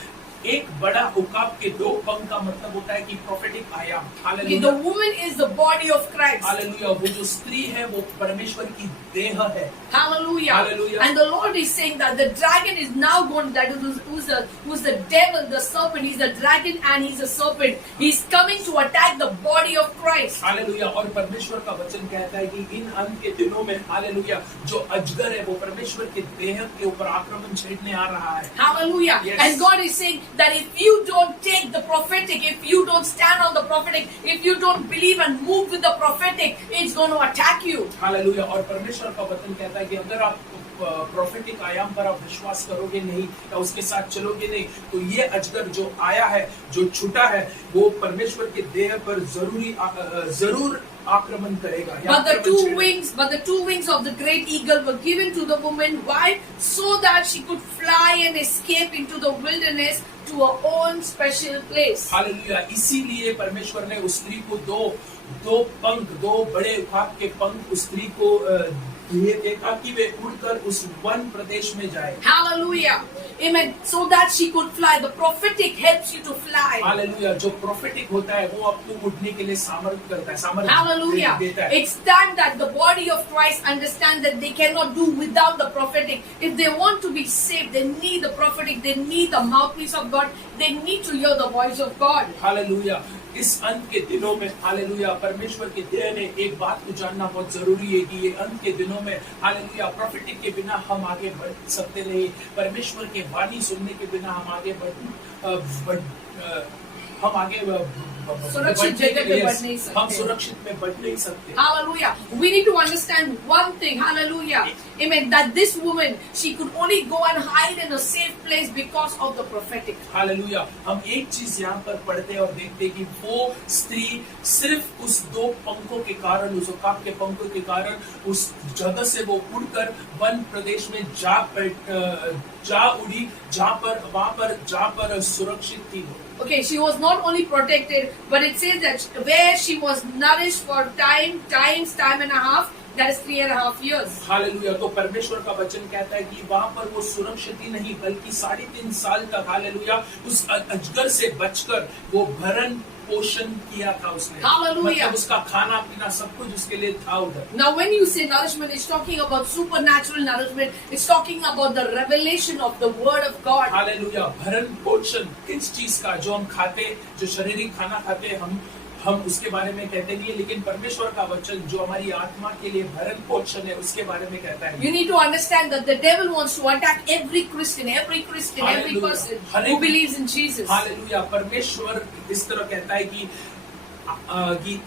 एक बड़ा उकाब के 2 पंख का मतलब होता है कि prophetic आयाम। Okay, hallelujah. the woman is the body of Christ. Hallelujah. वो जो स्त्री है वो परमेश्वर की देह है। Hallelujah. Hallelujah. And the Lord is saying that the dragon is now going, that is who's the devil, the serpent. He's a dragon and he's a serpent. He's coming to attack the body of Christ. Hallelujah. और परमेश्वर का वचन कहता है कि इन अंत के दिनों में, हालेलुया, जो अजगर है वो परमेश्वर के देह के ऊपर आक्रमण छेड़ने आ रहा है। Hallelujah. Yes. And God is saying that if you don't take the prophetic, if you don't stand on the prophetic, if you don't believe and move with the prophetic, it's going to attack you. Hallelujah. और परमेश्वर का वचन कहता है कि अगर आप prophetic आयाम पर आप विश्वास करोगे नहीं या उसके साथ चलोगे नहीं, तो ये अजगर जो आया है, जो छूटा है, वो परमेश्वर के देह पर जरूर आक्रमण करेगा। But the two wings of the great eagle were given to the woman. Why? So that she could fly and escape into the wilderness to her own special place. Hallelujah. इसीलिए परमेश्वर ने उस स्त्री को दो पंख, 2 बड़े उकाब के पंख उस स्त्री को दिए थे ताकि वे उड़कर उस वन प्रदेश में जाए। Hallelujah. Amen. So that she could fly. The prophetic helps you to fly. Hallelujah. जो प्रोफेटिक होता है वो आपको उड़ने के लिए सामर्थ्य करता है, सामर्थ्य Hallelujah. देता है। It's time that the body of Christ understands that they cannot do without the prophetic. If they want to be saved, they need the prophetic. They need the mouthpiece of God. They need to hear the voice of God. Hallelujah. इस अंत के दिनों में, hallelujah, परमेश्वर के देह ने एक बात को जानना बहुत जरूरी है कि ये अंत के दिनों में, हालेलुया, प्रोफेटिक के बिना हम आगे बढ़ सकते नहीं। परमेश्वर के वाणी सुनने के बिना हम आगे सुरक्षित जगह पे बढ़ नहीं सकते। हम सुरक्षित में बढ़ नहीं सकते। Hallelujah. We need to understand one thing. Hallelujah. Amen. That this woman, she could only go and hide in a safe place because of the prophetic. Hallelujah. हम एक चीज यहाँ पर पढ़ते हैं और देखते हैं कि वो स्त्री सिर्फ उस 2 पंखों के कारण, उस उकाब के पंखों के कारण उस जगह से वो उड़कर वन प्रदेश में जा उड़ी, जहाँ पर सुरक्षित थी। Okay, she was not only protected, but it says that where she was nourished for time and a half, that is 3.5 years. Hallelujah. तो परमेश्वर का वचन कहता है कि वहाँ पर वो सुरक्षित ही नहीं बल्कि 3.5 साल तक, हालेलुया, उस अजगर से बचकर वो भरण पोषण किया था उसने। Hallelujah. मतलब उसका खाना पीना सब कुछ उसके लिए था उधर। Now when you say nourishment, it's talking about supernatural nourishment. It's talking about the revelation of the word of God. Hallelujah. भरण पोषण किस चीज का? जो हम खाते, जो शारीरिक खाना खाते, हम उसके बारे में कहते नहीं है, लेकिन परमेश्वर का वचन जो हमारी आत्मा के लिए भरण पोषण है उसके बारे में कहता है। You need to understand that the devil wants to attack every Christian, every person who believes in Jesus. Hallelujah. परमेश्वर इस तरह कहता है कि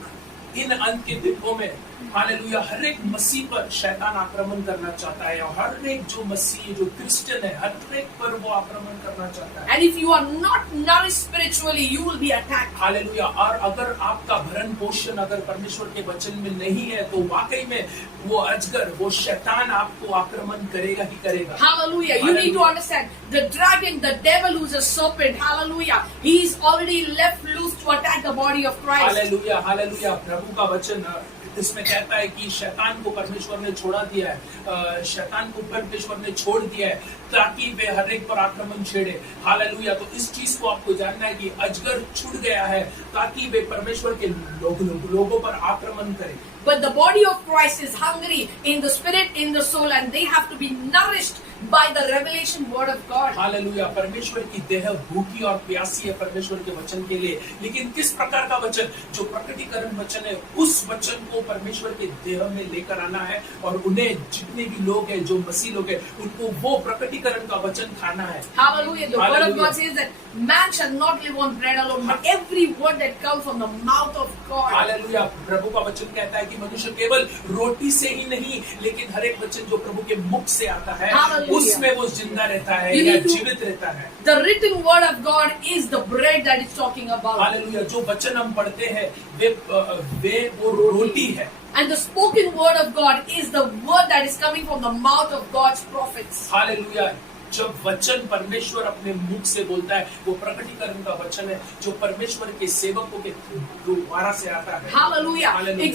इन अंत के दिनों में, हालेलुया, हर एक मसीह पर शैतान आक्रमण करना चाहता है, और हर एक जो मसीह, जो क्रिश्चियन है, हर एक पर वो आक्रमण करना चाहता है। And if you are not nourished spiritually, you will be attacked. Hallelujah. और अगर आपका भरण पोषण अगर परमेश्वर के वचन में नहीं है, तो वाकई में वो अजगर, वो शैतान आपको आक्रमण करेगा ही करेगा। Hallelujah. You need to understand the dragon, the devil who's a serpent, hallelujah, he's already left loose to attack the body of Christ. Hallelujah. Hallelujah. प्रभु का वचन इसमें कहता है कि शैतान को परमेश्वर ने छोड़ा दिया है, शैतान को परमेश्वर ने छोड़ दिया है ताकि वे हर एक पर आक्रमण छेड़े। हालेलुया। तो इस चीज को आपको जानना है कि अजगर छूट गया है ताकि वे परमेश्वर के लोगों पर आक्रमण करें। But the body of Christ is hungry in the spirit, in the soul, and they have to be nourished by the revelation word of God. Hallelujah. परमेश्वर की देह भूखी और प्यासी है परमेश्वर के वचन के लिए, लेकिन किस प्रकार का वचन? जो प्रकटीकरण वचन है, उस वचन को परमेश्वर के देह में लेकर आना है और उन्हें जितने भी लोग हैं, जो मसीह लोग हैं, उनको वो प्रकटीकरण का वचन खाना है। Hallelujah. The word of God says that man shall not live on bread alone, but every word that comes from the mouth of God. Hallelujah. प्रभु का वचन कहता है कि मनुष्य केवल रोटी से ही नहीं, लेकिन हर एक वचन जो प्रभु के मुख से आता है, उसमें वो जिंदा रहता है या जीवित रहता है। The written word of God is the bread that it's talking about. Hallelujah. जो वचन हम पढ़ते हैं वे वो रोटी है। And the spoken word of God is the word that is coming from the mouth of God's prophets. Hallelujah. जब वचन परमेश्वर अपने मुख से बोलता है, वो प्रकटीकरण का वचन है जो परमेश्वर के सेवकों के द्वारा से आता है। Hallelujah. Hallelujah.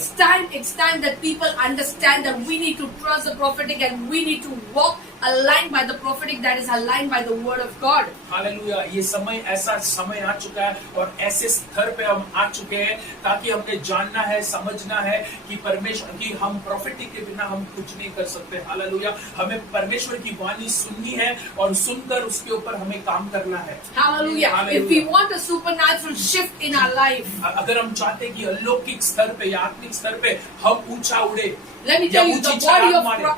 It's time that people understand that we need to trust the prophetic and we need to walk aligned by the prophetic, that is aligned by the word of God. Hallelujah. ये ऐसा समय आ चुका है और ऐसे स्तर पे हम आ चुके हैं ताकि हमने जानना है, समझना है कि परमेश्वर की हम प्रॉफिटिक के बिना हम कुछ नहीं कर सकते। हालेलुया। हमें परमेश्वर की वाणी सुननी है और सुनकर उसके ऊपर हमें काम करना है। Hallelujah. If we want a supernatural shift in our life, अगर हम चाहते हैं कि अलौकिक स्तर पे या आत्मिक स्तर पे हम ऊंचा उड़े, let me tell you,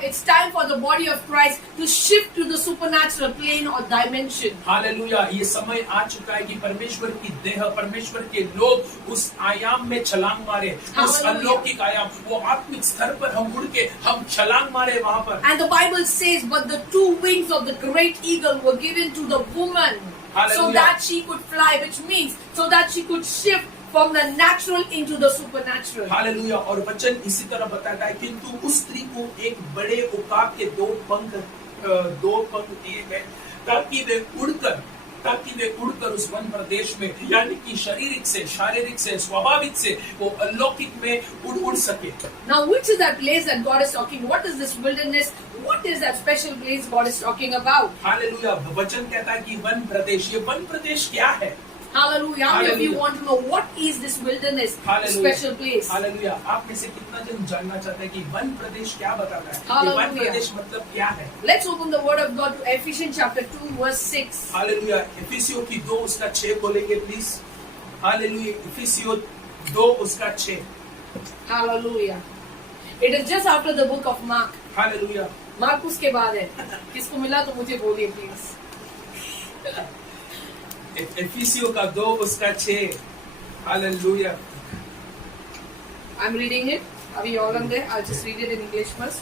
it's time for the body of Christ to shift to the supernatural plane or dimension. Hallelujah. ये समय आ चुका है कि परमेश्वर की देह, परमेश्वर के लोग उस आयाम में छलांग मारे, उस अलौकिक आयाम, वो आत्मिक स्तर पर हम उड़ के हम छलांग मारे वहां पर। And the Bible says, but the two wings of the great eagle were given to the woman, so that she could fly, which means so that she could shift from the natural into the supernatural. Hallelujah. और वचन इसी तरह बताता है, किंतु उस स्त्री को एक बड़े उकाब के दो पंख दिए गए ताकि वे उड़कर उस वन प्रदेश में, यानी कि शारीरिक से स्वाभाविक से वो अलौकिक में उड़ सके। Now which is that place that God is talking? What is this wilderness? What is that special place God is talking about? Hallelujah. वचन कहता है कि वन प्रदेश, ये वन प्रदेश क्या है? Hallelujah. How many of you want to know what is this wilderness, special place? Hallelujah. आप में से कितना जन जानना चाहते हैं कि वन प्रदेश क्या बताता है? ये वन प्रदेश मतलब क्या है? Let's open the word of God to Ephesians chapter 2 verse 6. Hallelujah. इफिसियों की 2 उसका 6 खोलेंगे प्लीज। हालेलुया। इफिसियों 2 उसका 6। Hallelujah. It is just after the book of Mark. Hallelujah. मार्कुस के बाद है। किसको मिला तो मुझे बोलिए प्लीज। इफिसियों का 2 उसका 6। Hallelujah. I'm reading it. Are you all on there? I'll just read it in English first.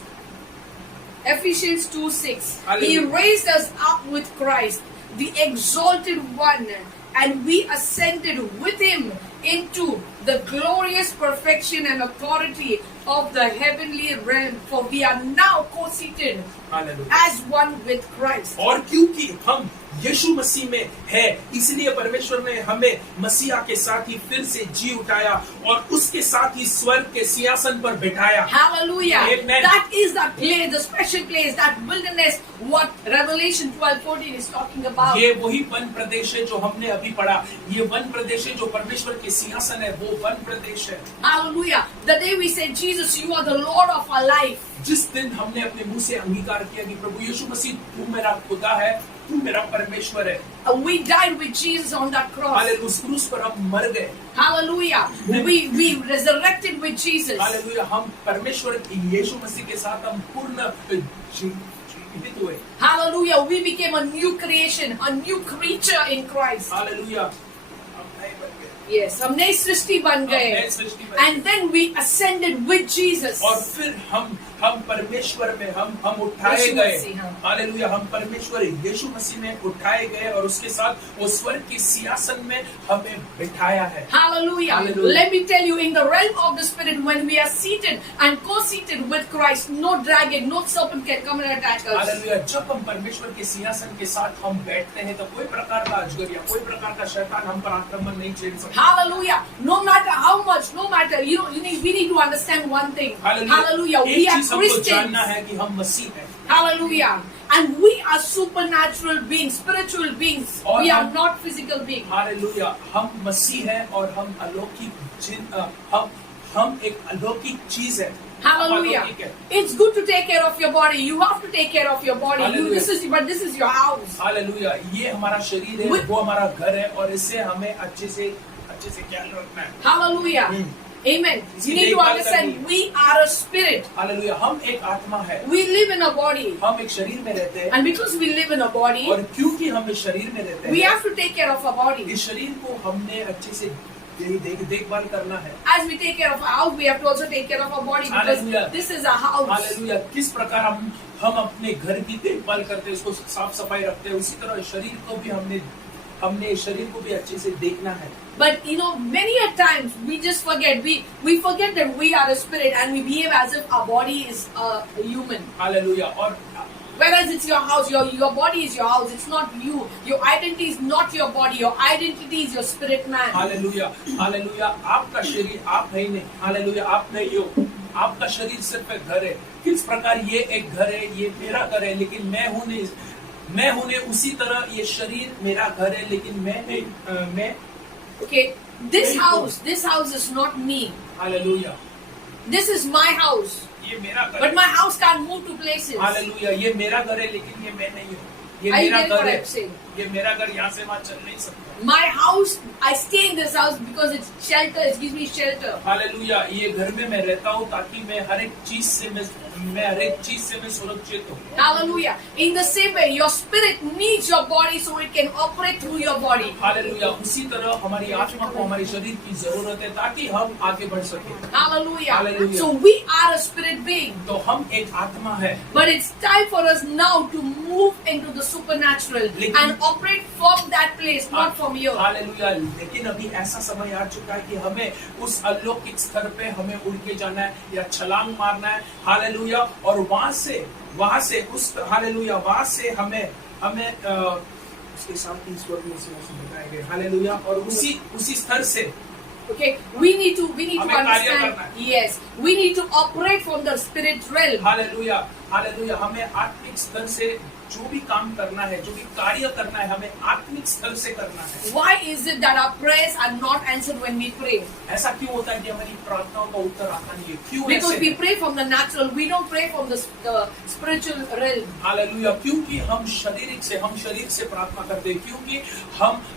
Ephesians 2:6. He raised us up with Christ, the exalted one, and we ascended with him into the glorious perfection and authority of the heavenly realm, for we are now co-seated as one with Christ. और क्योंकि हम यीशु मसीह में है, इसलिए परमेश्वर ने हमें मसीहा के साथ ही फिर से जी उठाया और उसके साथ ही स्वर्ग के सिंहासन पर बिठाया। Hallelujah. Amen. That is that place, the special place, that wilderness, what Revelation 12:14 is talking about. ये वही वन प्रदेश है जो हमने अभी पढ़ा। ये वन प्रदेश है जो परमेश्वर के सिंहासन है, वो वन प्रदेश है। Hallelujah. The day we say, Jesus, you are the Lord of our life. जिस दिन हमने अपने मुंह से अंगीकार किया कि प्रभु यीशु मसीह तू मेरा खुदा है, तू मेरा परमेश्वर है। We died with Jesus on that cross. Hallelujah. उस क्रूस पर हम मर गए। Hallelujah. We resurrected with Jesus. Hallelujah. हम परमेश्वर यीशु मसीह के साथ हम पूर्ण जीवित हुए। Hallelujah. We became a new creation, a new creature in Christ. Hallelujah. Yes, हम नई सृष्टि बन गए। And then we ascended with Jesus. और फिर हम हम परमेश्वर में हम उठाए यीशु गए। मसीह, हाँ। हालेलुया, हम परमेश्वर यीशु मसीह में उठाए गए और उसके साथ वो स्वर्ग के सिंहासन में हमें बिठाया है। Hallelujah. Hallelujah. Let me tell you, in the realm of the spirit, when we are seated and co-seated with Christ, no dragon, no serpent can come and attack us. Hallelujah, जब हम परमेश्वर के सिंहासन के साथ हम बैठते हैं तो कोई प्रकार का अजगर या कोई प्रकार का शैतान हम पर आक्रमण नहीं झेल सकता। Hallelujah. No matter how much, no matter, we need to understand one thing. Hallelujah. We एक are चीज हमको Christians. जानना है कि हम मसीह हैं। Hallelujah. And we are supernatural beings, spiritual beings. और We are हम- not physical beings. हालेलुया, हम मसीह हैं और हम अलौकिक हम एक अलौकिक चीज है। हम Hallelujah. अलौकिक है। It's good to take care of your body. You have to take care of your body. Hallelujah. This is your house. Hallelujah, ये हमारा शरीर है, We- वो हमारा घर है और इससे हमें अच्छे से ख्याल रखना है। Hallelujah. Amen. इसकी You need to देखभाल understand करनी है। we are a spirit. Hallelujah, हम एक आत्मा है, We live in a body. हम एक शरीर में रहते हैं And because we live in a body, और क्योंकि हम इस शरीर में रहते we हैं, have to take care of our body. इस शरीर को हमने अच्छे से देखभाल करना है। As we take care of our house, we have to also take care of our body because Hallelujah. this is a house. Hallelujah, किस प्रकार हम अपने घर की देखभाल करते हैं, उसको साफ सफाई रखते हैं, उसी तरह शरीर को भी हमने शरीर को भी अच्छे से देखना है। But many a times we just forget. We forget that we are a spirit and we behave as if our body is a human. Hallelujah, और Whereas it's your house, your body is your house. It's not you. Your identity is not your body. Your identity is your spirit man. Hallelujah, hallelujah, आपका शरीर आप है ही नहीं। Hallelujah, आप नहीं हो, आपका शरीर सिर्फ एक घर है। किस प्रकार ये एक घर है, ये मेरा घर है, लेकिन मैं हूँ नहीं, उसी तरह ये शरीर मेरा घर है, लेकिन मैं Okay, this house is not me. Hallelujah, This is my house. ये मेरा घर But है। my house can't move to places. Hallelujah, ये मेरा घर है, लेकिन ये मैं नहीं हूँ। ये Are you मेरा getting घर what है, I'm saying? ये मेरा घर, यहाँ से वहाँ चल नहीं सकता। My house, I stay in this house because it's shelter. It gives me shelter. Hallelujah, ये घर में मैं रहता हूँ ताकि मैं हर एक चीज से मैं सुरक्षित हूँ। Hallelujah. In the same way, your spirit needs your body so it can operate through your body. Hallelujah, उसी तरह हमारी आत्मा को हमारी शरीर की जरूरत है ताकि हम आगे बढ़ सके। Hallelujah. Hallelujah. So we are a spirit being. तो हम एक आत्मा है, But it's time for us now to move into the supernatural लेकिन- and operate from that place, not from here. Hallelujah, लेकिन अभी ऐसा समय आ चुका है कि हमें उस अलौकिक स्तर पे हमें उड़ के जाना है या छलांग मारना है। हालेलुया, और वहां से उस हालेलुया, वहां से हमें उसके साथ ही स्वर्ग में सिंहासन बिठाए गए। हालेलुया, और उसी स्तर से Okay, we need to हमें कार्य understand. करना है। Yes, we need to operate from the spirit realm. Hallelujah, hallelujah, हमें आत्मिक स्तर से जो भी काम करना है, जो भी कार्य करना है, हमें आत्मिक स्तर से करना है। Why is it that our prayers are not answered when we pray? ऐसा क्यों होता है कि हमारी प्रार्थनाओं का उत्तर आता नहीं है? क्यों Because ऐसे we है? pray from the natural, we don't pray from the spiritual realm. Hallelujah, क्योंकि हम शरीर से प्रार्थना करते हैं, क्योंकि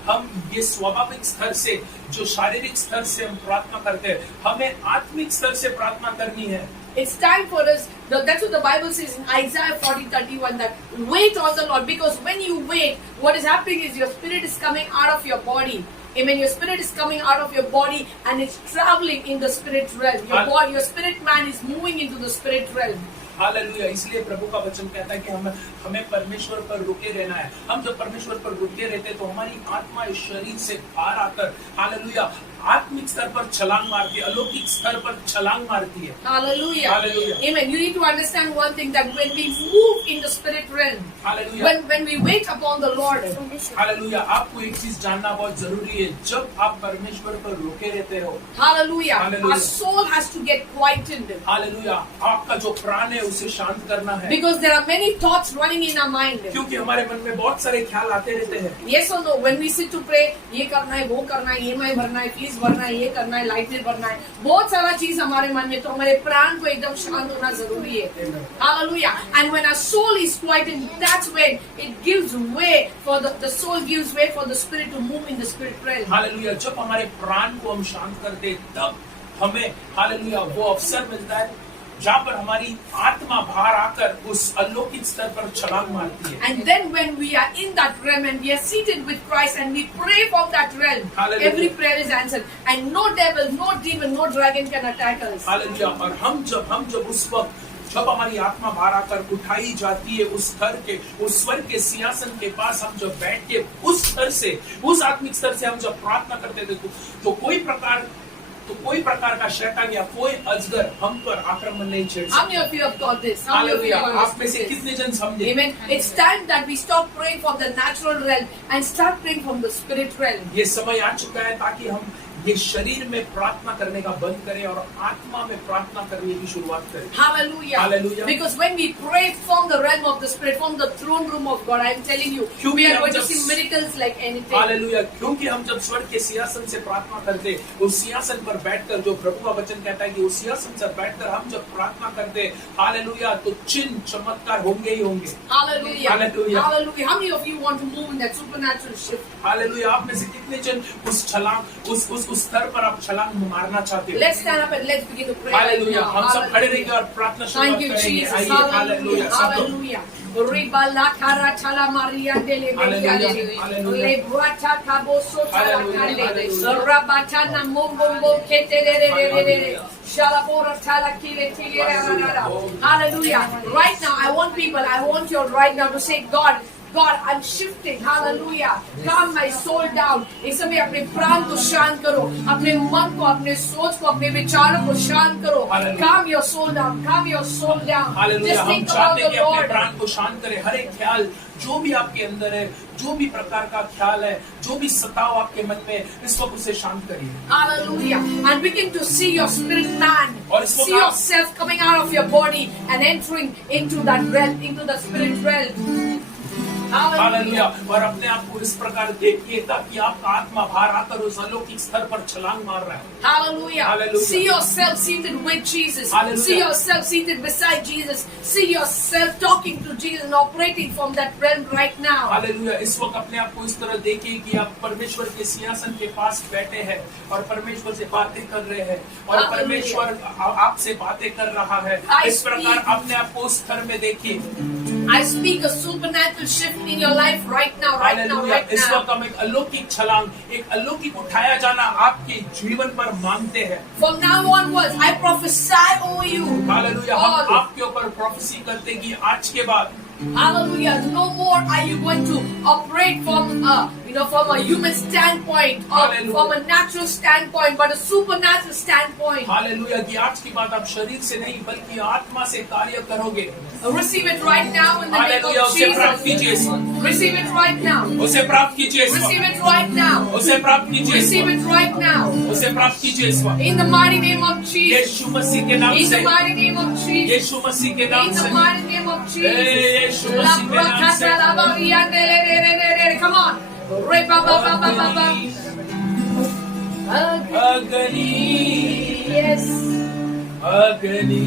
हम ये स्वाभाविक स्तर से, जो शारीरिक स्तर से हम प्रार्थना करते हैं, हमें आत्मिक स्तर से प्रार्थना करनी है। It's time for us, that's what the Bible says in Isaiah 40:31, that wait on the Lord, because when you wait, what is happening is your spirit is coming out of your body. Amen. Your spirit is coming out of your body and it's traveling in the spirit realm. Your spirit man is moving into the spirit realm. Hallelujah, इसलिए प्रभु का वचन कहता है कि हमें परमेश्वर पर रुके रहना है। हम जब परमेश्वर पर रुके रहते हैं तो हमारी आत्मा इस शरीर से बाहर आकर हालेलुया आत्मिक स्तर पर छलांग मारती है, अलौकिक स्तर पर छलांग मारती है। Hallelujah. Hallelujah. Amen. You need to understand one thing, that when we move in the spirit realm, hallelujah, when we wait upon the Lord, hallelujah, आपको एक चीज जानना बहुत जरूरी है। जब आप परमेश्वर पर रुके रहते हो, hallelujah, Hallelujah. our soul has to get quietened. Hallelujah, आपका जो प्राण है उसे शांत करना है, Because there are many thoughts running in our mind. क्योंकि हमारे मन में बहुत सारे ख्याल आते रहते हैं। Yes or no? When we sit to pray, ये करना है, वो करना है, EMI भरना है, फीस भरना है, ये करना है, लाइट बिल भरना है, बहुत सारा चीज हमारे मन में, तो हमारे प्राण को एकदम शांत होना जरूरी है। Hallelujah. And when our soul is quietened, that's when it gives way for the soul gives way for the spirit to move in the spirit realm. Hallelujah, जब हमारे प्राण को हम शांत करते हैं, तब हमें हालेलुया वो अवसर मिलता है जहाँ पर हमारी आत्मा बाहर आकर उस अलौकिक स्तर पर छलांग मारती है। And then when we are in that realm and we are seated with Christ and we pray from that realm, Hallelujah. every prayer is answered and no devil, no demon, no dragon can attack us. Hallelujah, और हम जब उस वक्त जब हमारी आत्मा बाहर आकर उठाई जाती है उस स्तर के, उस स्वर के सिंहासन के पास हम जब बैठ के उस स्तर से, उस आत्मिक स्तर से हम जब प्रार्थना करते थे तो कोई प्रकार का शैतान या कोई अजगर हम पर आक्रमण नहीं छेड़ How many of you have got this? How many of you hallelujah, have आप में से this? कितने जन समझे? Amen. It's time that we stop praying from the natural realm and start praying from the spirit realm. ये समय आ चुका है ताकि हम ये शरीर में प्रार्थना करने का बंद करें और आत्मा में प्रार्थना करने की शुरुआत करें। Hallelujah. Hallelujah. Because when we pray from the realm of the spirit, from the throne room of God, I am telling you, we are going to see miracles like anything. Hallelujah, क्योंकि हम जब स्वर्ग के सिंहासन से प्रार्थना करते, उस सिंहासन पर बैठकर, जो प्रभु का वचन कहता है कि उस सिंहासन से बैठकर हम जब प्रार्थना करते, हालेलुया, तो चिन्ह चमत्कार होंगे ही होंगे। Hallelujah. Hallelujah. Hallelujah. How many of you want to move in that supernatural shift? Hallelujah, आप में से कितने जन उस छलांग, उस स्तर पर आप छलांग मारना चाहते हो? Let's stand up and let's begin to pray. Hallelujah, right now. हम सब खड़े रहेंगे और प्रार्थना शुरू Thank you, करेंगे। Jesus. आइए, Hallelujah. हालेलुया, सब लोग। Hallelujah. Riba la kara chala Maria dele Hallelujah. beyade. Hallelujah. Lebrata kabo so chala Hallelujah. kande. Hallelujah. Rabatana mombo kete de de de de de. Hallelujah. Shalabora chala kile tile ra ra ra. Hallelujah. Hallelujah. Right now, I want people, I want you right now to say, God, I'm shifting. Hallelujah. Calm my soul down. इस समय अपने प्राण को शांत करो, अपने मन को, अपने सोच को, अपने विचारों को शांत करो. Hallelujah. Calm your soul down. Calm your soul down. Hallelujah, Just हम think about चाहते हैं the कि अपने Lord. प्राण को शांत करें। हर एक ख्याल जो भी आपके अंदर है, जो भी प्रकार का ख्याल है, जो भी सताव आपके मन में, इस वक्त उसे शांत करिए। Hallelujah. And begin to see your spirit man. और इस See वक्त yourself coming out of your body and entering into that realm, into the spirit realm. Hallelujah, और अपने आप को इस प्रकार देखिए ताकि आपका आत्मा बाहर आकर उस अलौकिक स्तर पर छलांग मार रहा है। Hallelujah. Hallelujah. See yourself seated with Jesus. Hallelujah. See yourself seated beside Jesus. See yourself talking to Jesus and operating from that realm right now. Hallelujah, इस वक्त अपने आप को इस तरह देखिए कि आप परमेश्वर के सिंहासन के पास बैठे हैं और परमेश्वर से बातें कर रहे हैं और Hallelujah. परमेश्वर आपसे बातें कर रहा है। इस प्रकार अपने आप को उस स्तर में देखिए। I speak a supernatural shift in your life right now, right now, hallelujah, right इस now. वक्त हम एक अलौकिक छलांग, एक अलौकिक उठाया जाना आपके जीवन पर मांगते हैं। From now onwards, I prophesy over you. Hallelujah, हम God. आपके ऊपर प्रोफेसी करते हैं कि आज के बाद Hallelujah. No more are you going to operate from a human standpoint or Hallelujah. from a natural standpoint, but a supernatural standpoint. Hallelujah, कि आज की बात आप शरीर से नहीं बल्कि आत्मा से कार्य करोगे। Receive it right now in the name hallelujah, of उसे प्राप्त कीजिए। Jesus. Receive it right now. उसे प्राप्त कीजिए इस Receive वक्त। it right now. उसे प्राप्त कीजिए इस Receive वक्त। it right now. उसे प्राप्त कीजिए इस वक्त। In the mighty name of Jesus. यीशु मसीह के नाम In से, the mighty name of Jesus. यीशु मसीह के नाम In the से, mighty name of Jesus. यीशु मसीह के नाम से। Come on. अग्नि, Yes. अग्नि,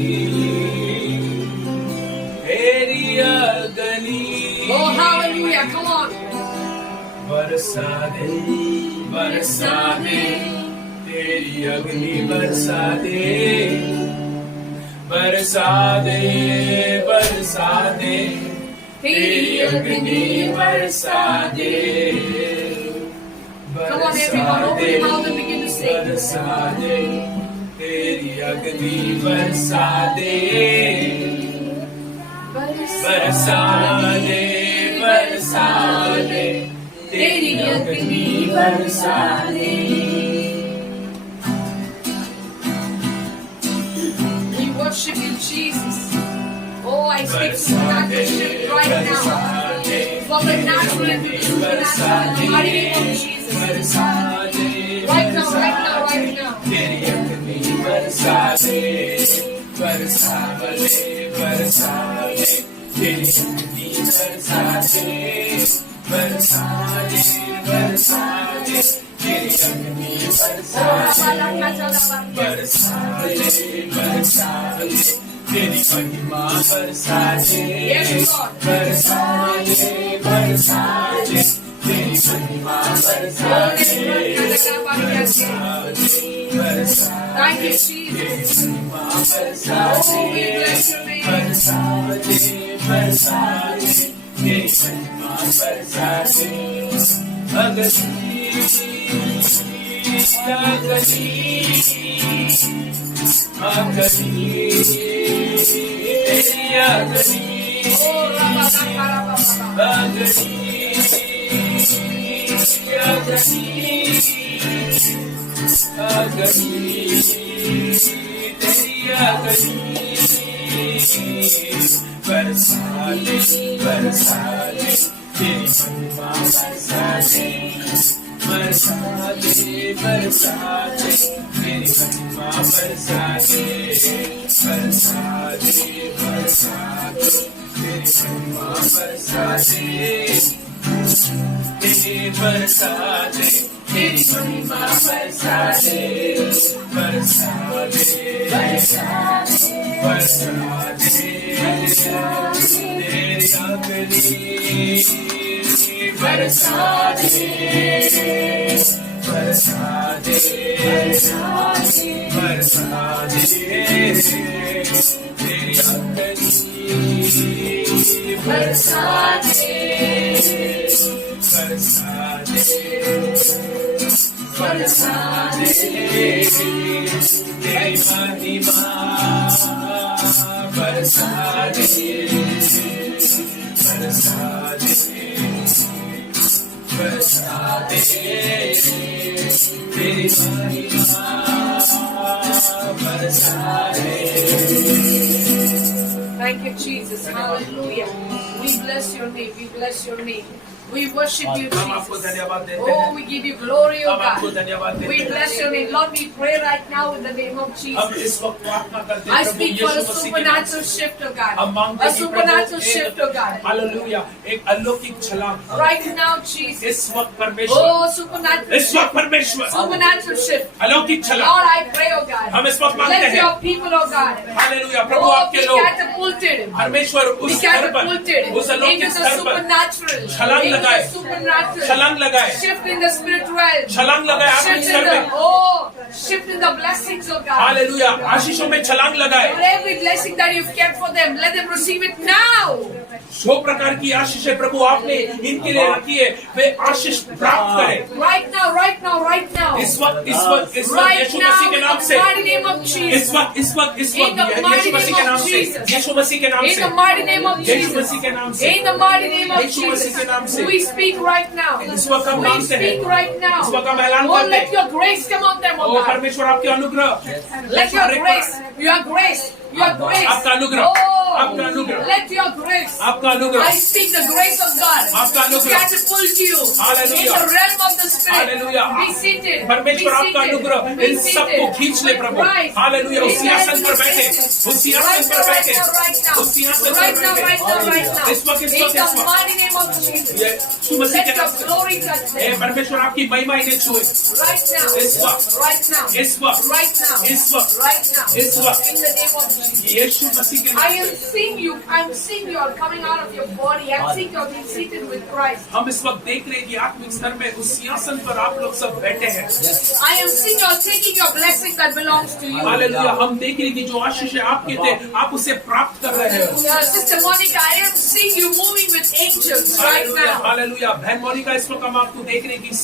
तेरी अग्नि, Oh, hallelujah. Come on. बरसा दे, बरसा दे, तेरी अग्नि बरसा दे, बरसा दे, बरसा दे, तेरी अग्नि बरसा दे, Come on, everyone. Open your mouth and begin to sing. बरसा दे, तेरी अग्नि बरसा दे, बरसा दे, बरसा दे, तेरी अग्नि बरसा दे। We worship you, Jesus. Oh, I speak supernatural shift right now. From the natural into the supernatural. In the mighty name of Jesus. Right now, right now, right now. तेरी अग्नि बरसा दे, बरसा दे, बरसा दे, तेरी अग्नि बरसा दे, बरसा दे, बरसा दे, तेरी अग्नि बरसा दे, बरसा दे, बरसा दे, तेरी महिमा बरसा दे, बरसा दे, बरसा दे, तेरी महिमा बरसा दे, बरसा दे, बरसा Thank you, Jesus. बरसा Oh, we they, bless your name. बरसा दे, बरसा दे, तेरी महिमा बरसा दे, अग्नि, Thank you, Jesus. Hallelujah. We bless your name. We bless your name. We worship you, Jesus. Oh, we give you glory, oh God. We bless your name. Lord, we pray right now in the name of Jesus. I speak for a supernatural shift, oh God. A supernatural shift, oh God. Hallelujah. एक अलौकिक छलांग Right now, Jesus. इस वक्त परमेश्वर Oh, supernatural इस वक्त shift. परमेश्वर Supernatural shift. अलौकिक छलांग Lord, I pray, oh God. हम इस वक्त मांगते Let हैं your people, oh God. Hallelujah Prabhu Oh, आपके be लोग catapulted. परमेश्वर Be उस स्तर पर catapulted उस अलौकिक into the स्तर पर supernatural. छलांग Into लगाए the supernatural. छलांग लगाए Shift in the spiritual realm. छलांग लगाए आत्मिक Shift in स्तर the में shift in the blessings of God. Hallelujah आशीषों में छलांग लगाए For every blessing that you've kept for them, let them receive it now. जो प्रकार की आशीषें प्रभु आपने इनके लिए रखी है वे आशीष प्राप्त करें Right now, right now, right now. इस वक्त Right Yeshu now, Masih in के नाम the से mighty name of इस Jesus. वक्त In the mighty यीशु मसीह के name नाम of से Jesus. यीशु मसीह के नाम In से the mighty name of Yeshu Jesus. मसीह के नाम से In the mighty name of यीशु मसीह के नाम Jesus. से We speak right now. इस वक्त हम We मांगते हैं speak right now. इस वक्त हम ऐलान Oh, करते let हैं your grace come on them, O oh God. परमेश्वर आपके अनुग्रह Let your grace, your grace, your grace. आपका अनुग्रह आपका Oh, अनुग्रह let your grace. आपका अनुग्रह I speak the grace of God आपका to अनुग्रह catapult you in Hallelujah. the realm of the Spirit. Hallelujah. Be seated. परमेश्वर Be आपका seated. अनुग्रह Be इन सबको seated. खींच ले प्रभु Rise. हालेलुया उस Be सिंहासन पर seated. बैठे उस सिंहासन पर बैठे Right now, उस सिंहासन right पर now, बैठे right now, right now. इस वक्त In the mighty name of Jesus. यीशु मसीह के Let नाम your से glory touch ए them. परमेश्वर आपकी महिमा इन्हें छुए Right now. इस वक्त Right now. इस वक्त Right now. इस वक्त Right now. इस वक्त In the name of Jesus. यीशु मसीह के I नाम am seeing you. I'm seeing you are coming out of your body. I'm seeing you are being seated with Christ. हम इस वक्त देख रहे हैं कि आत्मिक स्तर में उस सिंहासन पर आप लोग सब बैठे हैं I am seeing you are taking your blessing that belongs to you. Hallelujah हम देख रहे हैं कि जो आशीष है आपके थे आप उसे प्राप्त कर रहे हैं Sister Monica, I am seeing you moving with angels right hallelujah now. Hallelujah बहन मोनिका इस वक्त हम आपको देख रहे हैं कि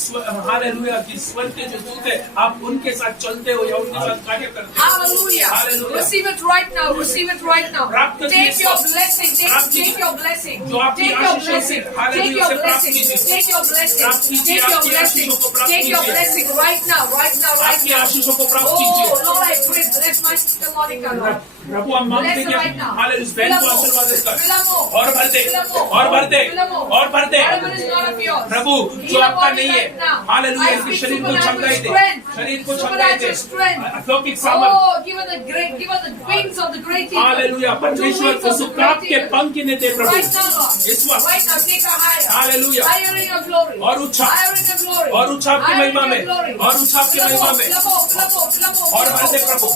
हालेलुया कि स्वर्ग के जो दूत है आप उनके साथ चलते हो या उनके साथ कार्य करते हो Hallelujah. Hallelujah. Receive it right now. Receive it right now. प्राप्त कीजिए Take your सब। blessing. प्राप्त कीजिए। Take your blessing. जो आपकी Take your आशीषों से, blessing. हालेलुया, Take your से प्राप्त blessing. कीजिए। Take your blessing. प्राप्त कीजिए, Take your आपकी blessing. आशीषों को प्राप्त Take your कीजिए। blessing right now. Right now. Right आपकी now. आशीषों को प्राप्त Oh कीजिए Lord, I pray. Bless my sister Monica, Lord. प्रभु हम मांगते Bless हैं her कि right now. हालेलुया इस बहन को आशीर्वाद कर Fill her more. और भर दे Fill her more. और भर दे Fill her more. और भर दे Whatever is not of yours. Prabhu Heal जो her आपका body नहीं है right now. हालेलुया I इसके speak शरीर को supernatural चमकाई दे strength. शरीर को चमकाई दे Supernatural strength. अलौकिक सामर्थ Oh, give her the wings of the great eagle. Hallelujah Two परमेश्वर wings को of the सुप्राप्त great के eagle. पंख इन्हें दे प्रभु Right now, Lord. इस वक्त Right now, take her higher. Hallelujah Higher in your glory. और उछाल Higher in your glory. और उछाल की Higher in महिमा your में glory. और उछाल की Fill her महिमा more, में fill her more, fill her more, fill her more, और fill her भर दे more. प्रभु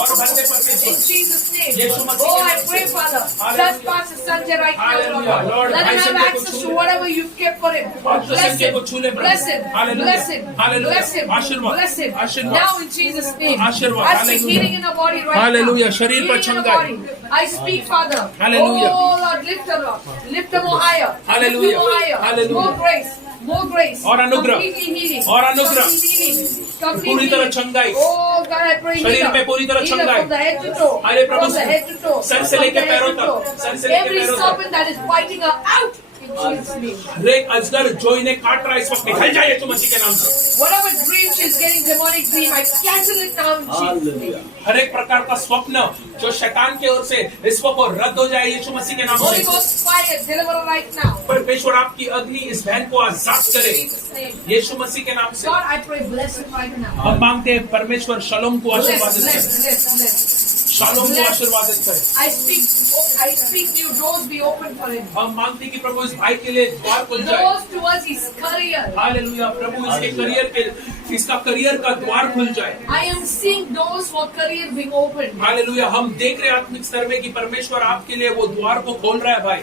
और भर दे In परमेश्वर Jesus' name. यीशु मसीह Oh, के I नाम pray, से। Father. Hallelujah. Touch Pastor Sanjay right now, Hallelujah. Lord. Lord, Let him भाई have संजय को access छू to ले। whatever you've kept for him. और जो Bless संजय को छू ले him. प्रभु। Bless him. Hallelujah. Bless him. Hallelujah. Bless him. आशीर्वाद। Bless him. आशीर्वाद। Now in Jesus' name. आशीर्वाद। I speak Hallelujah. healing in her body right Hallelujah. now. शरीर पर Healing in her चमकाए। body. I speak, Father. Hallelujah. Oh Lord, lift her up. Lift her more higher. Hallelujah. Lift her more higher. Hallelujah. More grace. More grace. और अनुग्रह। Completely healing. और अनुग्रह। Complete healing. completely. पूरी तरह चंगाई। Oh God, I pray शरीर healer. पे पूरी तरह Healer चंगाई। from the head to toe. अरे प्रभु, From the head to toe. Sir से From लेके the head पैरों to तक, toe. सर से लेके Every पैरों तक। serpent that is biting her out in Jesus' name. हर एक अजगर जो इन्हें काट रहा है इस वक्त निकल जाए यीशु मसीह के नाम से। Whatever dream she's getting, demonic dream, I cancel it now in Jesus' name. हर एक प्रकार का स्वप्न जो शैतान की ओर से इस वक्त वो रद्द हो जाए यीशु मसीह के नाम Holy से। Ghost fire, deliver her right now. परमेश्वर आपकी अग्नि इस बहन को आजाद In करे Jesus' name. यीशु मसीह के नाम से। God, I pray blessing right now. हम मांगते हैं परमेश्वर शलोम को Bless, आशीर्वादित bless, करे, bless, bless. शालोम को आशीर्वादित करे। I speak new doors be open for him. हम मांगते हैं कि प्रभु इस भाई के लिए द्वार खुल जाए। Doors towards his career. Hallelujah, प्रभु इसके करियर के, इसका करियर का द्वार खुल जाए। I am seeing doors for career being opened. Hallelujah, हम देख रहे हैं आत्मिक स्तर में कि परमेश्वर आपके लिए वो द्वार को खोल रहा है भाई।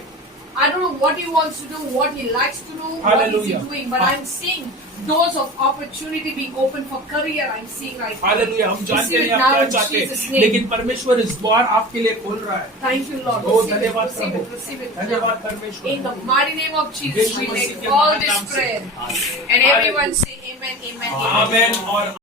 I don't know what he wants to do, what he likes to do, what is he Hallelujah. doing, but I'm seeing doors of opportunity being open for career. I'm seeing right now. Hallelujah, हम जानते Receive नहीं it आप now क्या in चाहते Jesus' हैं, name. लेकिन परमेश्वर इस द्वार आपके लिए खोल रहा है। Thank you, Lord. O Receive it, धन्यवाद receive Prabhu, it, receive it. धन्यवाद परमेश्वर। In the mighty name of Jesus, we make all this prayer. And everyone say amen, amen, amen. आमेन और